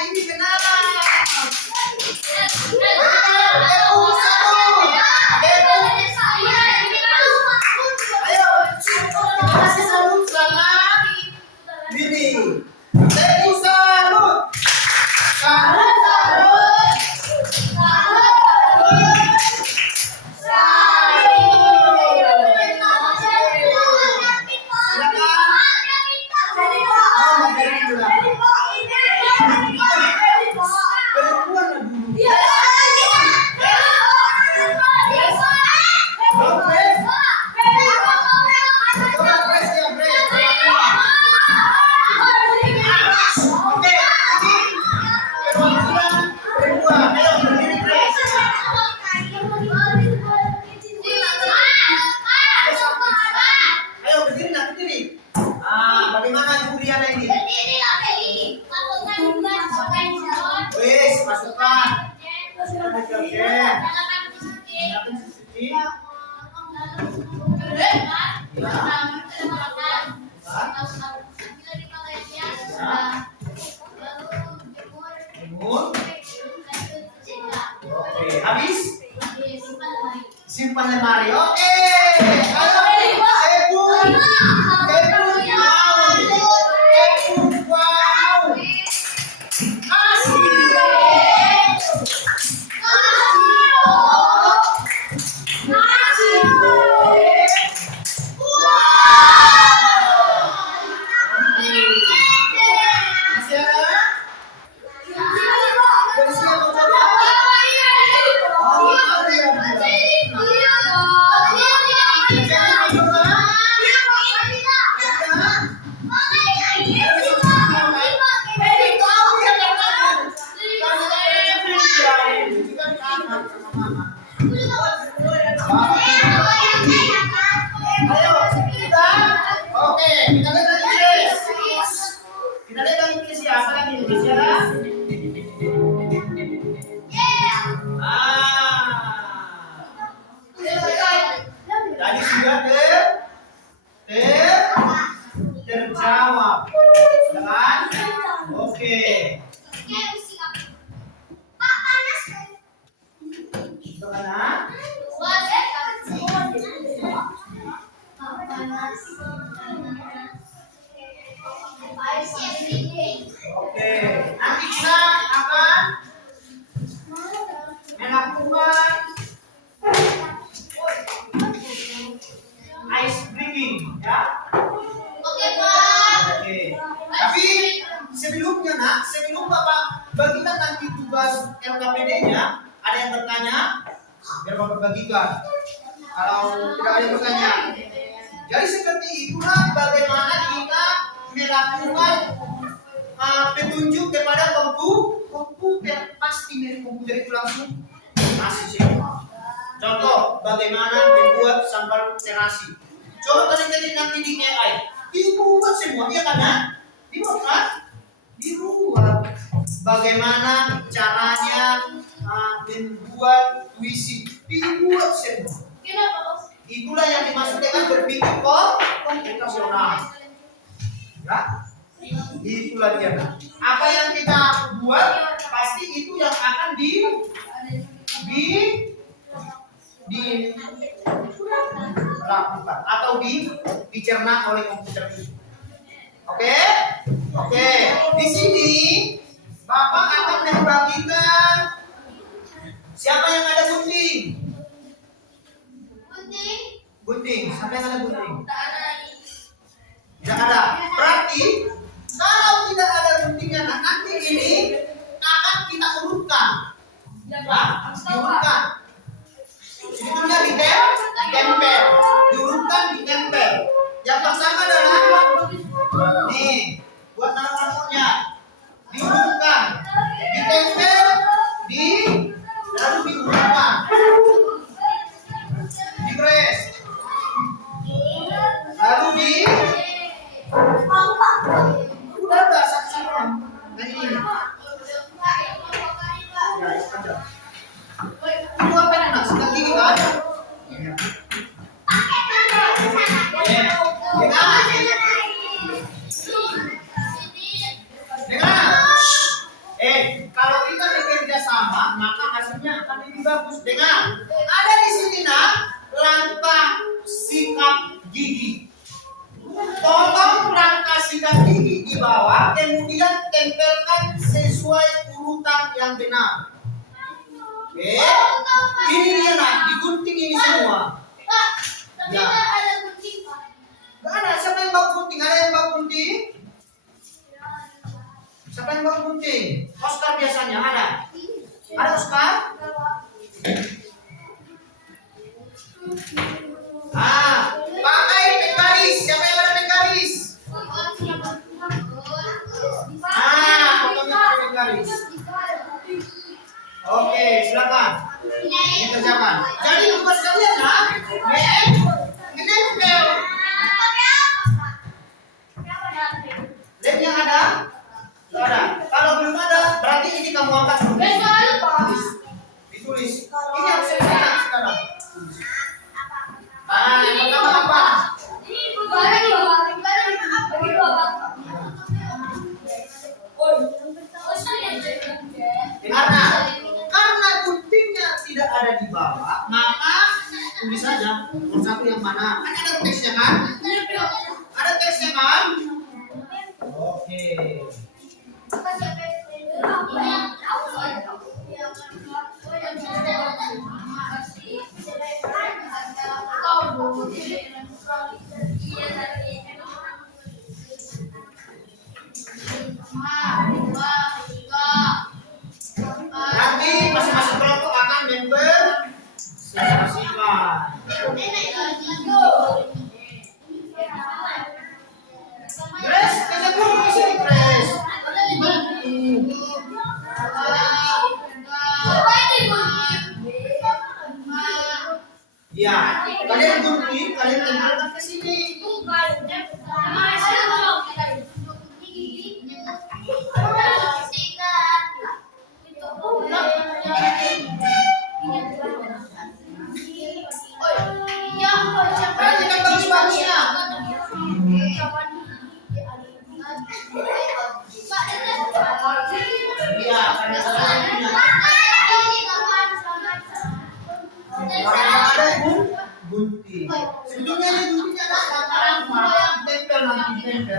Ini kenapa? Ayo, kita kasih salut sama Bini. Tebu salut. Salut, salut. Bagaimana Ibu Riana ini? Wes, masukkan. Oke. Oke, habis? Simpan lemari. Oke. Ayo, Tebu. Wow. Tadi sudah terjawab, kan? Oke. Bagaimana? Oke, nanti kita akan melakukan ice breaking, ya. Oke, Pak. Oke. Tapi sebelum Bapak bagikan nanti tugas LKPD-nya, ada yang bertanya, biar Bapak bagikan. Kalau tidak ada yang bertanya. Jadi seperti itulah bagaimana kita melakukan petunjuk kepada komputer. Pasti dari komputer itu langsung masih semua. Contoh, bagaimana membuat sambal terasi. Coba kalian nanti di AI. Dibuat semua, iya kan? Dibuat kan? Dibuat. bagaimana caranya membuat puisi. Dibuat semua. Itulah yang dimaksud dengan berpikir komputasional. Ya, itulah dia. Apa yang kita buat pasti itu yang akan dilakukan atau dicerna oleh komputer itu. Oke? Oke. Di sini Bapak akan membagikan siapa yang ada gunting? Gunting. Siapa yang ada gunting? Tidak ada. Berarti kalau tidak ada guntingnya, nanti ini akan kita urutkan. Ya, diurutkan. Sebetulnya ditempel, diurutkan, ditempel. Yang pertama adalah nih, buat nama-namanya diurutkan, ditempel, lalu diurutkan, dipres, lalu udah satu-satu. Nah ini. Ya, ada. Itu apa yang nak sikat gigi kan? Ya. Kalau kita bekerja sama, maka hasilnya akan lebih bagus. Dengar, ada di sini nak langkah sikat gigi. Potong rangka sikat gigi di bawah, kemudian tempelkan sesuai urutan yang benar. Oke, ini dia nak, digunting ini semua. Ya. Gak ada, siapa yang bawa gunting? Ada yang bawa gunting? Siapa yang bawa gunting? Oscar biasanya ada. Ada Oscar? Pakai penggaris. Siapa yang ada penggaris? Potongnya pakai penggaris. Oke, silakan. Dikerjakan. Jadi tugas kalian nak, menempel. Lem yang ada? Tidak ada. Kalau belum ada, berarti ini kamu angkat dulu. Ditulis. Ini yang saya lihat sekarang. Yang pertama apa? Karena guntingnya tidak ada di bawah, maka tulis saja nomor satu yang mana. Kan ada teksnya kan? Ada teksnya kan? Oke. Nanti masing-masing kelompok akan mempersosialisasikan. Grace, kita dulu di sini, Grace. Ya, kalian gunting, kalian tempelkan ke sini. Perhatikan bagus-bagusnya. Iya, karena ada gunting. Sebetulnya ini guntingnya ada tempel nanti tempel.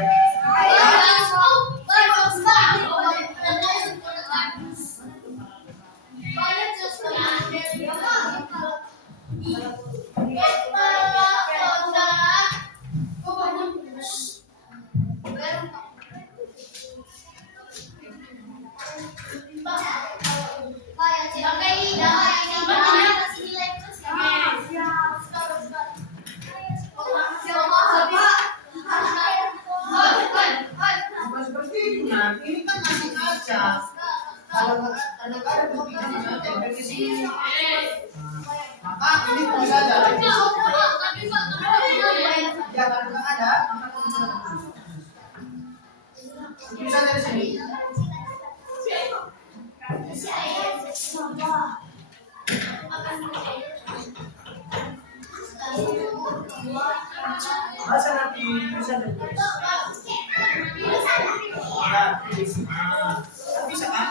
Seperti itu nah, ini kan masih kaca. Kalau ada guntingnya bisa tempel di sini. Maka ini tulis saja. Ya kalau nggak ada, maka tulis saja di sini. Bisa kan?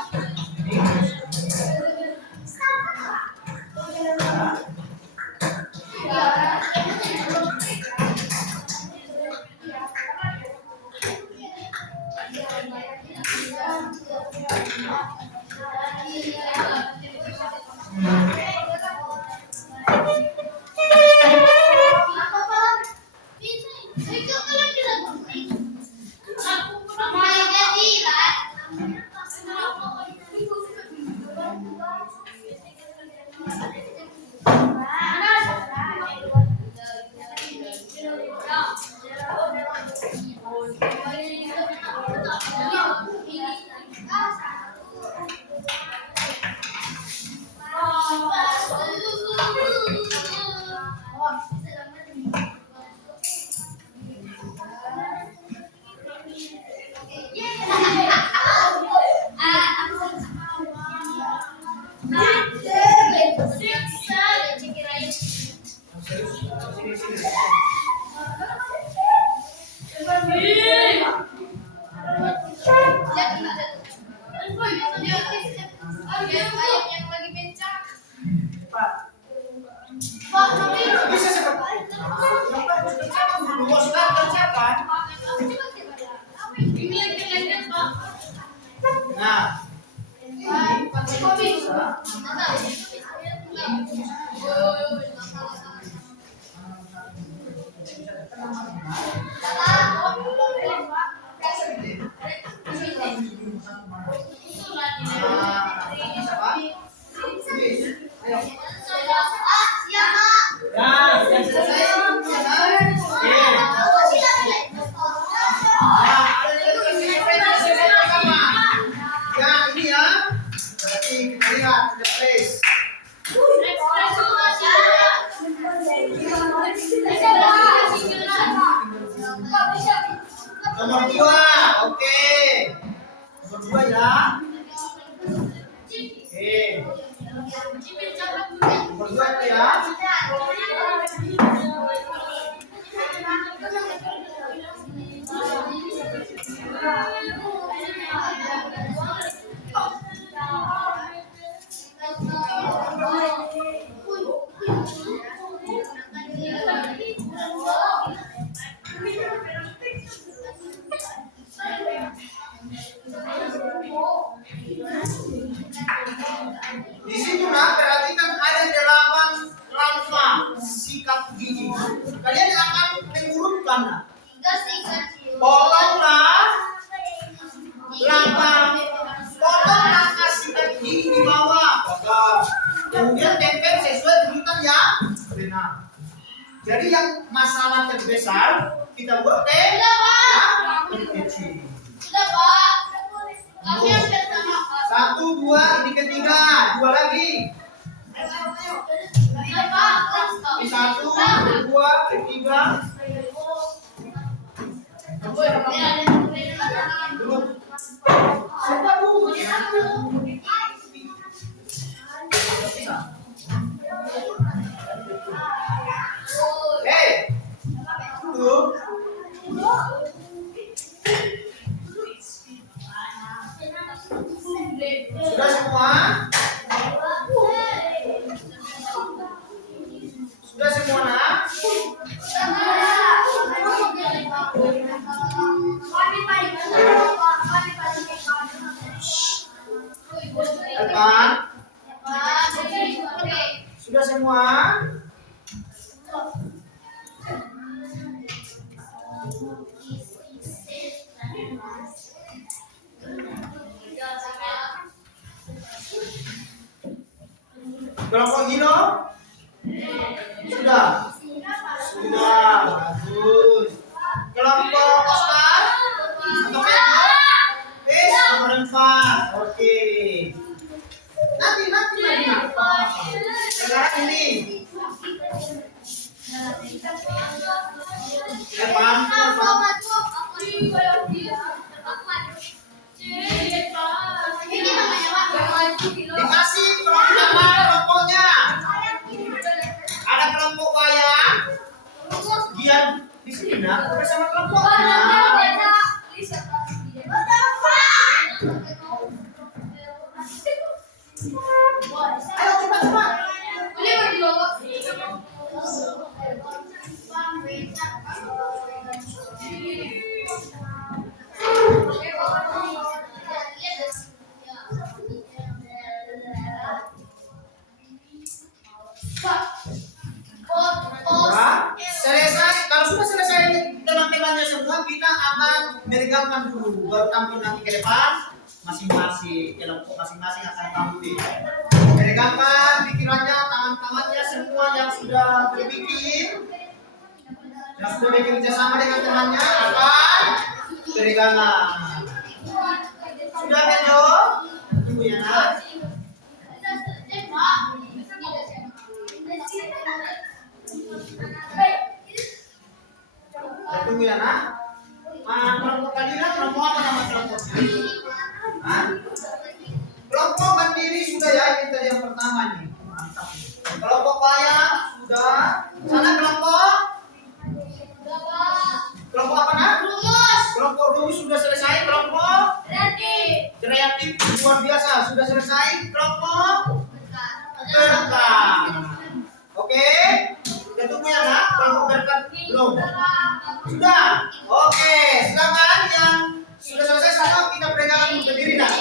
Bisa seperti bos kan kerjakan. Nah, bisa Pak? Ayo. Ya, yang selesai. Oke. Ya, ini ya. Berarti kita lihat the place. Nomor 2, oke. Nomor 2 ya. Oke. Nomor 2 itu ya. Di situ nak perhatikan ada 8 langkah sikat gigi. Kalian akan mengurutkan. Potonglah langkah sikat gigi di bawah. Potong. Kemudian tempel sesuai urutan yang benar. Jadi yang masalah terbesar kita buat yang kecil. 1, 2, ini ketiga, 2 lagi. 1, 2, ketiga. Hei, duduk. Sudah semua? Sudah semua nak? Depan. Sudah semua? Kelompok Gino? Sudah? Sudah, bagus. Kelompok Oscar? Atau Pes? Nomor 4, oke. Nanti lagi. Sekarang ini. Depan. Dikasih kelompok nama kelompoknya. Ada kelompok wayang. meregangkan dulu, baru tampil nanti ke depan. Masing-masing kelompok masing-masing akan tampil. Meregangkan pikirannya, tangan-tangannya, semua yang sudah berpikir, yang sudah bekerja sama dengan temannya akan peregangan. Sudah Benjo? Tunggu ya nak. Tunggu ya nak. Kelompok Kadira, kelompok apa nama kelompoknya? Kelompok mandiri sudah ya, ini tadi yang pertama nih. Mantap. Kelompok wayang sudah. Sana kelompok? Kelompok apa nak? Kelompok rumus sudah selesai. Kelompok kreatif luar biasa sudah selesai. Kelompok berkat. Oke. Kita tunggu ya nak. Kelompok berkat belum. Sudah. Oke. Silakan yang sudah selesai sekarang kita peregangan berdiri nak.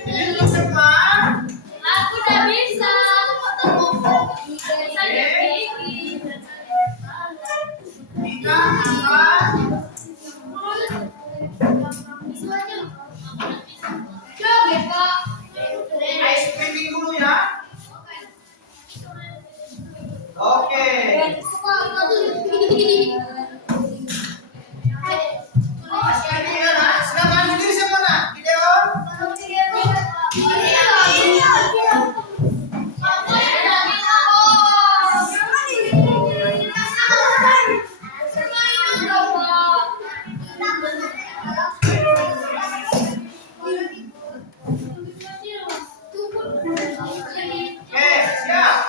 Jadi untuk semua. Aku udah bisa. Kita akan ice creaming dulu ya. Oke. Sekali ya nak. Silakan berdiri semua nak. Gideon. Oke, siap.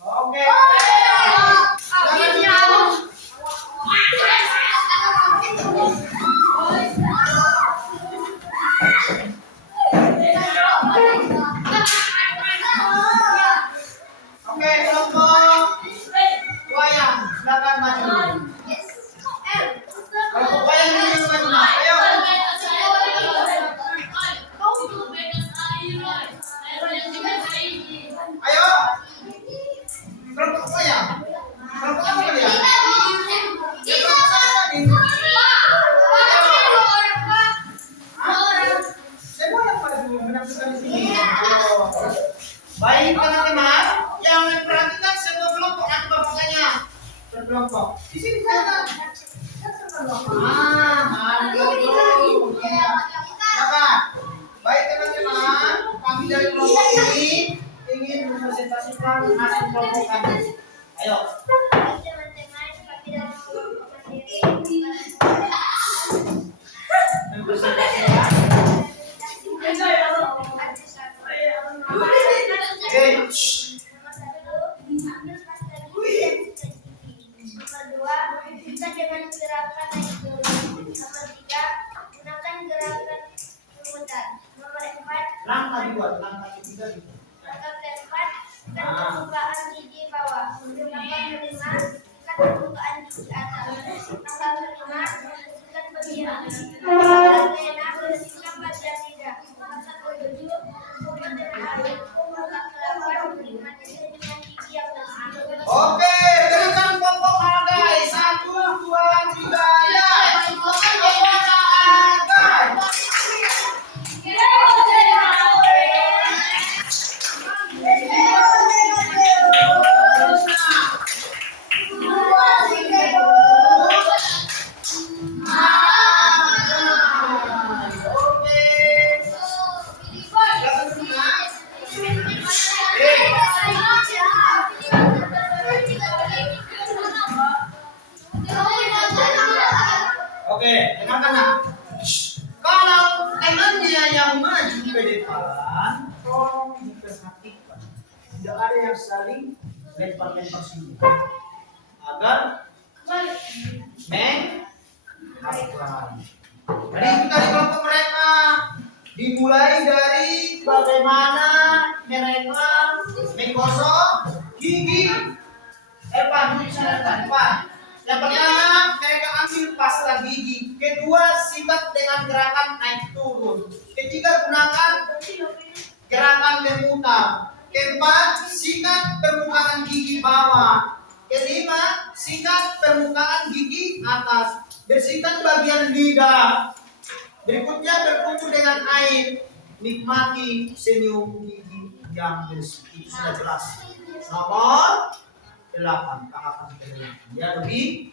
Oke. Oke, kelompok wayang, silakan maju. Kelompok wayang ini maju. Ayo. Kau tuh bebas air, menentukan di sini. Ayo. Baik teman-teman, yang memperhatikan semua kelompok nanti bapaknya berkelompok. Di sini sana. Aduh. Apa? Baik teman-teman, kami dari kelompok ini ingin mempresentasikan hasil kelompok kami. Ayo. Mempresentasikan. Hey. Nomor 2, kita dengan gerakan naik turun. Nomor 3, gunakan gerakan rumutan. Nomor 4, Langkah dibuat, langkah ketiga gitu. langkah keempat, ikat permukaan gigi bawah. Langkah kelima, ikat permukaan gigi atas. Langkah kelima, ikat bagian gigi. Langkah keenam, bersihkan bagian lidah. Langkah ketujuh, kumpul dengan air. Langkah ke-8, menikmati senyuman gigi yang bersih. Oke, gerakan kelompok agai. 1, 2, 3, ya. Kelompok agai. Oke. Gerakan kedua. Oke, dengarkan nak. Kalau temannya yang maju ke depan, tolong diperhatikan. Tidak ada yang saling lempar-lempar sini. Agar menghafal. Jadi kita di kelompok mereka dimulai dari bagaimana mereka menggosok gigi. Duduk di sana depan. Yang pertama, mereka ambil pasta gigi. Kedua, sikat dengan gerakan naik turun. Ketiga, gunakan gerakan memutar. Keempat, sikat permukaan gigi bawah. Kelima, sikat permukaan gigi atas. Bersihkan bagian lidah. Berikutnya, berkumpul dengan air. Nikmati senyum gigi yang bersih. Itu sudah jelas. Nomor 8, tahapan ke-8. Ya, lebih.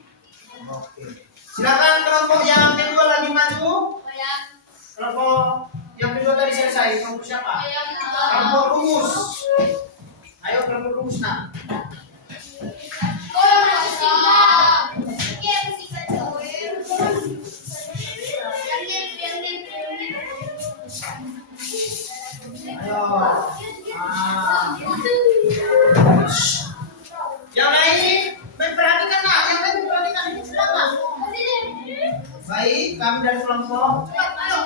Oke. Silakan kelompok yang kedua lagi maju. Kelompok yang kedua tadi selesai. Kelompok siapa? Kelompok rumus. Ayo kelompok rumus nak. Ayo. Yang lain memperhatikan nak. Yang lain memperhatikan. Silakan. Baik, kami dari kelompok. Cepat, ayo.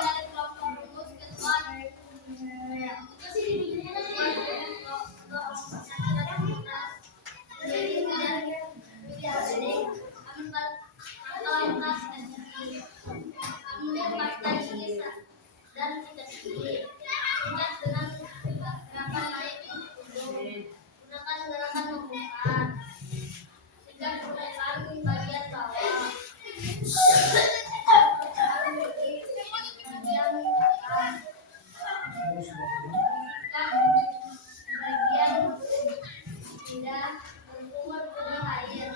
Dan kita sendiri ingat dengan gerakan naik turun, gunakan gerakan membuka, ingat gunakan bagian bawah, bagian kanan, bagian lidah, berkumur dengan air,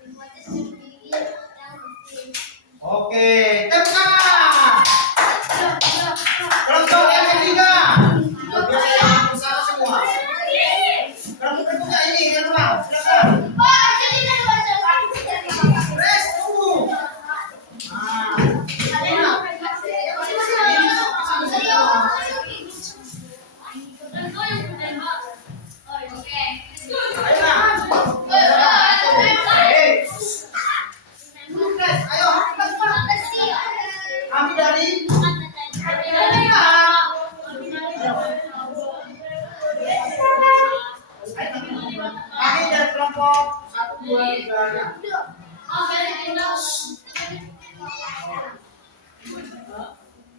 nikmati senyum gigi yang bersih. Oke, tepuk tangan. Kelompok yang ketiga. Biasa yang bersama semua. Kelompok kedua ini yang ulang. Silakan. Res, tunggu. Ayo, kami dari kami dari kelompok 1, 2, 3 ya.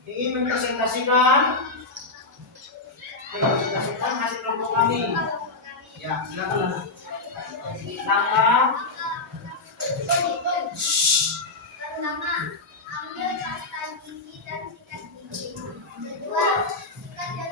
Ingin mempresentasikan hasil kelompok kami. Ya, silakan. Langkah. Pertama, ambil pasta gigi dan sikat gigi. Kedua, sikat dan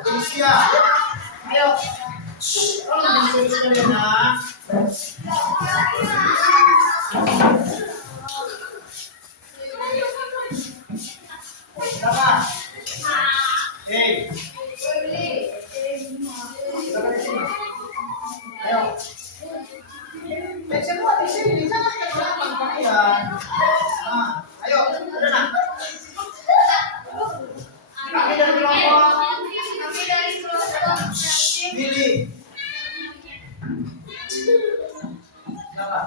Felicia. Ayo. Tolong disuruh sekalian nah. Berapa? Berapa di sini? Ayo. Semua di sini, jangan ke belakang kalian. Nah, ayo, udah nah. Kami dari kelompok. Billy. Berapa?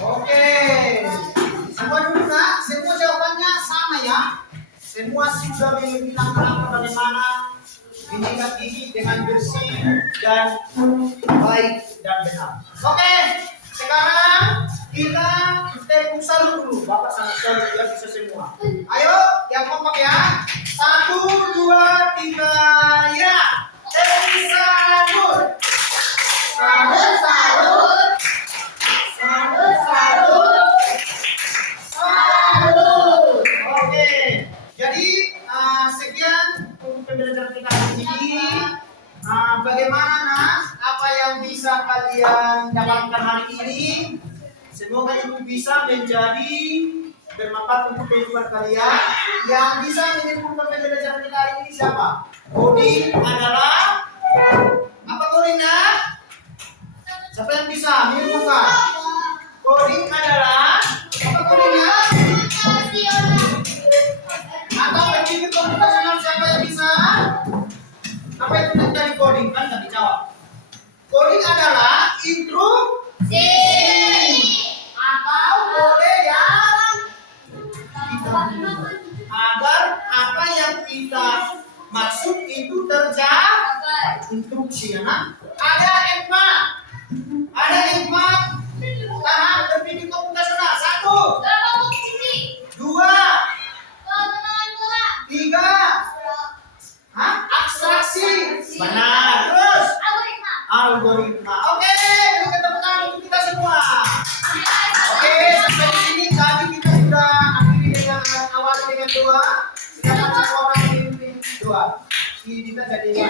Oke, semua dulu nak, semua jawabannya sama ya. Semua sudah bilang bagaimana menyikat gigi dengan bersih dan baik dan benar. Oke, sekarang kita tepuk salut dulu. Bapak sangat salut ya bisa semua. Ayo, yang kompak ya. 1, 2, 3, ya. Tepuk salut. Salut, salut. Salut, salut. Salut. Oke, jadi sekian untuk pembelajaran kita hari ini. Bagaimana nak? Apa yang bisa kalian dapatkan hari ini? Semoga itu bisa menjadi bermanfaat untuk kehidupan kalian. Yang bisa menyimpulkan pembelajaran kita hari ini siapa? Coding adalah apa codingnya? Siapa yang bisa menyimpulkan? Coding adalah apa codingnya? Atau berpikir komputasional siapa yang bisa? Apa itu dari coding? Kan nggak dijawab. Coding adalah instruksi atau kode yang kita agar apa yang kita maksud itu tercapai. Instruksi ya nak. Ada empat tahap berpikir komputasional. 1, 2, 3. Abstraksi. Benar. Terus algoritma. Oke, beri tepuk tangan untuk kita semua. Oke, sampai di sini tadi kita sudah akhiri dengan awali dengan doa. Sekarang semua orang memimpin doa. Ini kita jadi iya.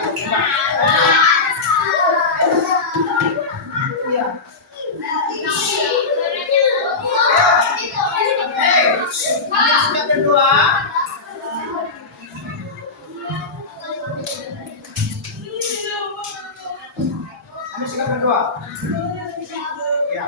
Kita sudah berdoa. Kami sudah berdoa. Ya.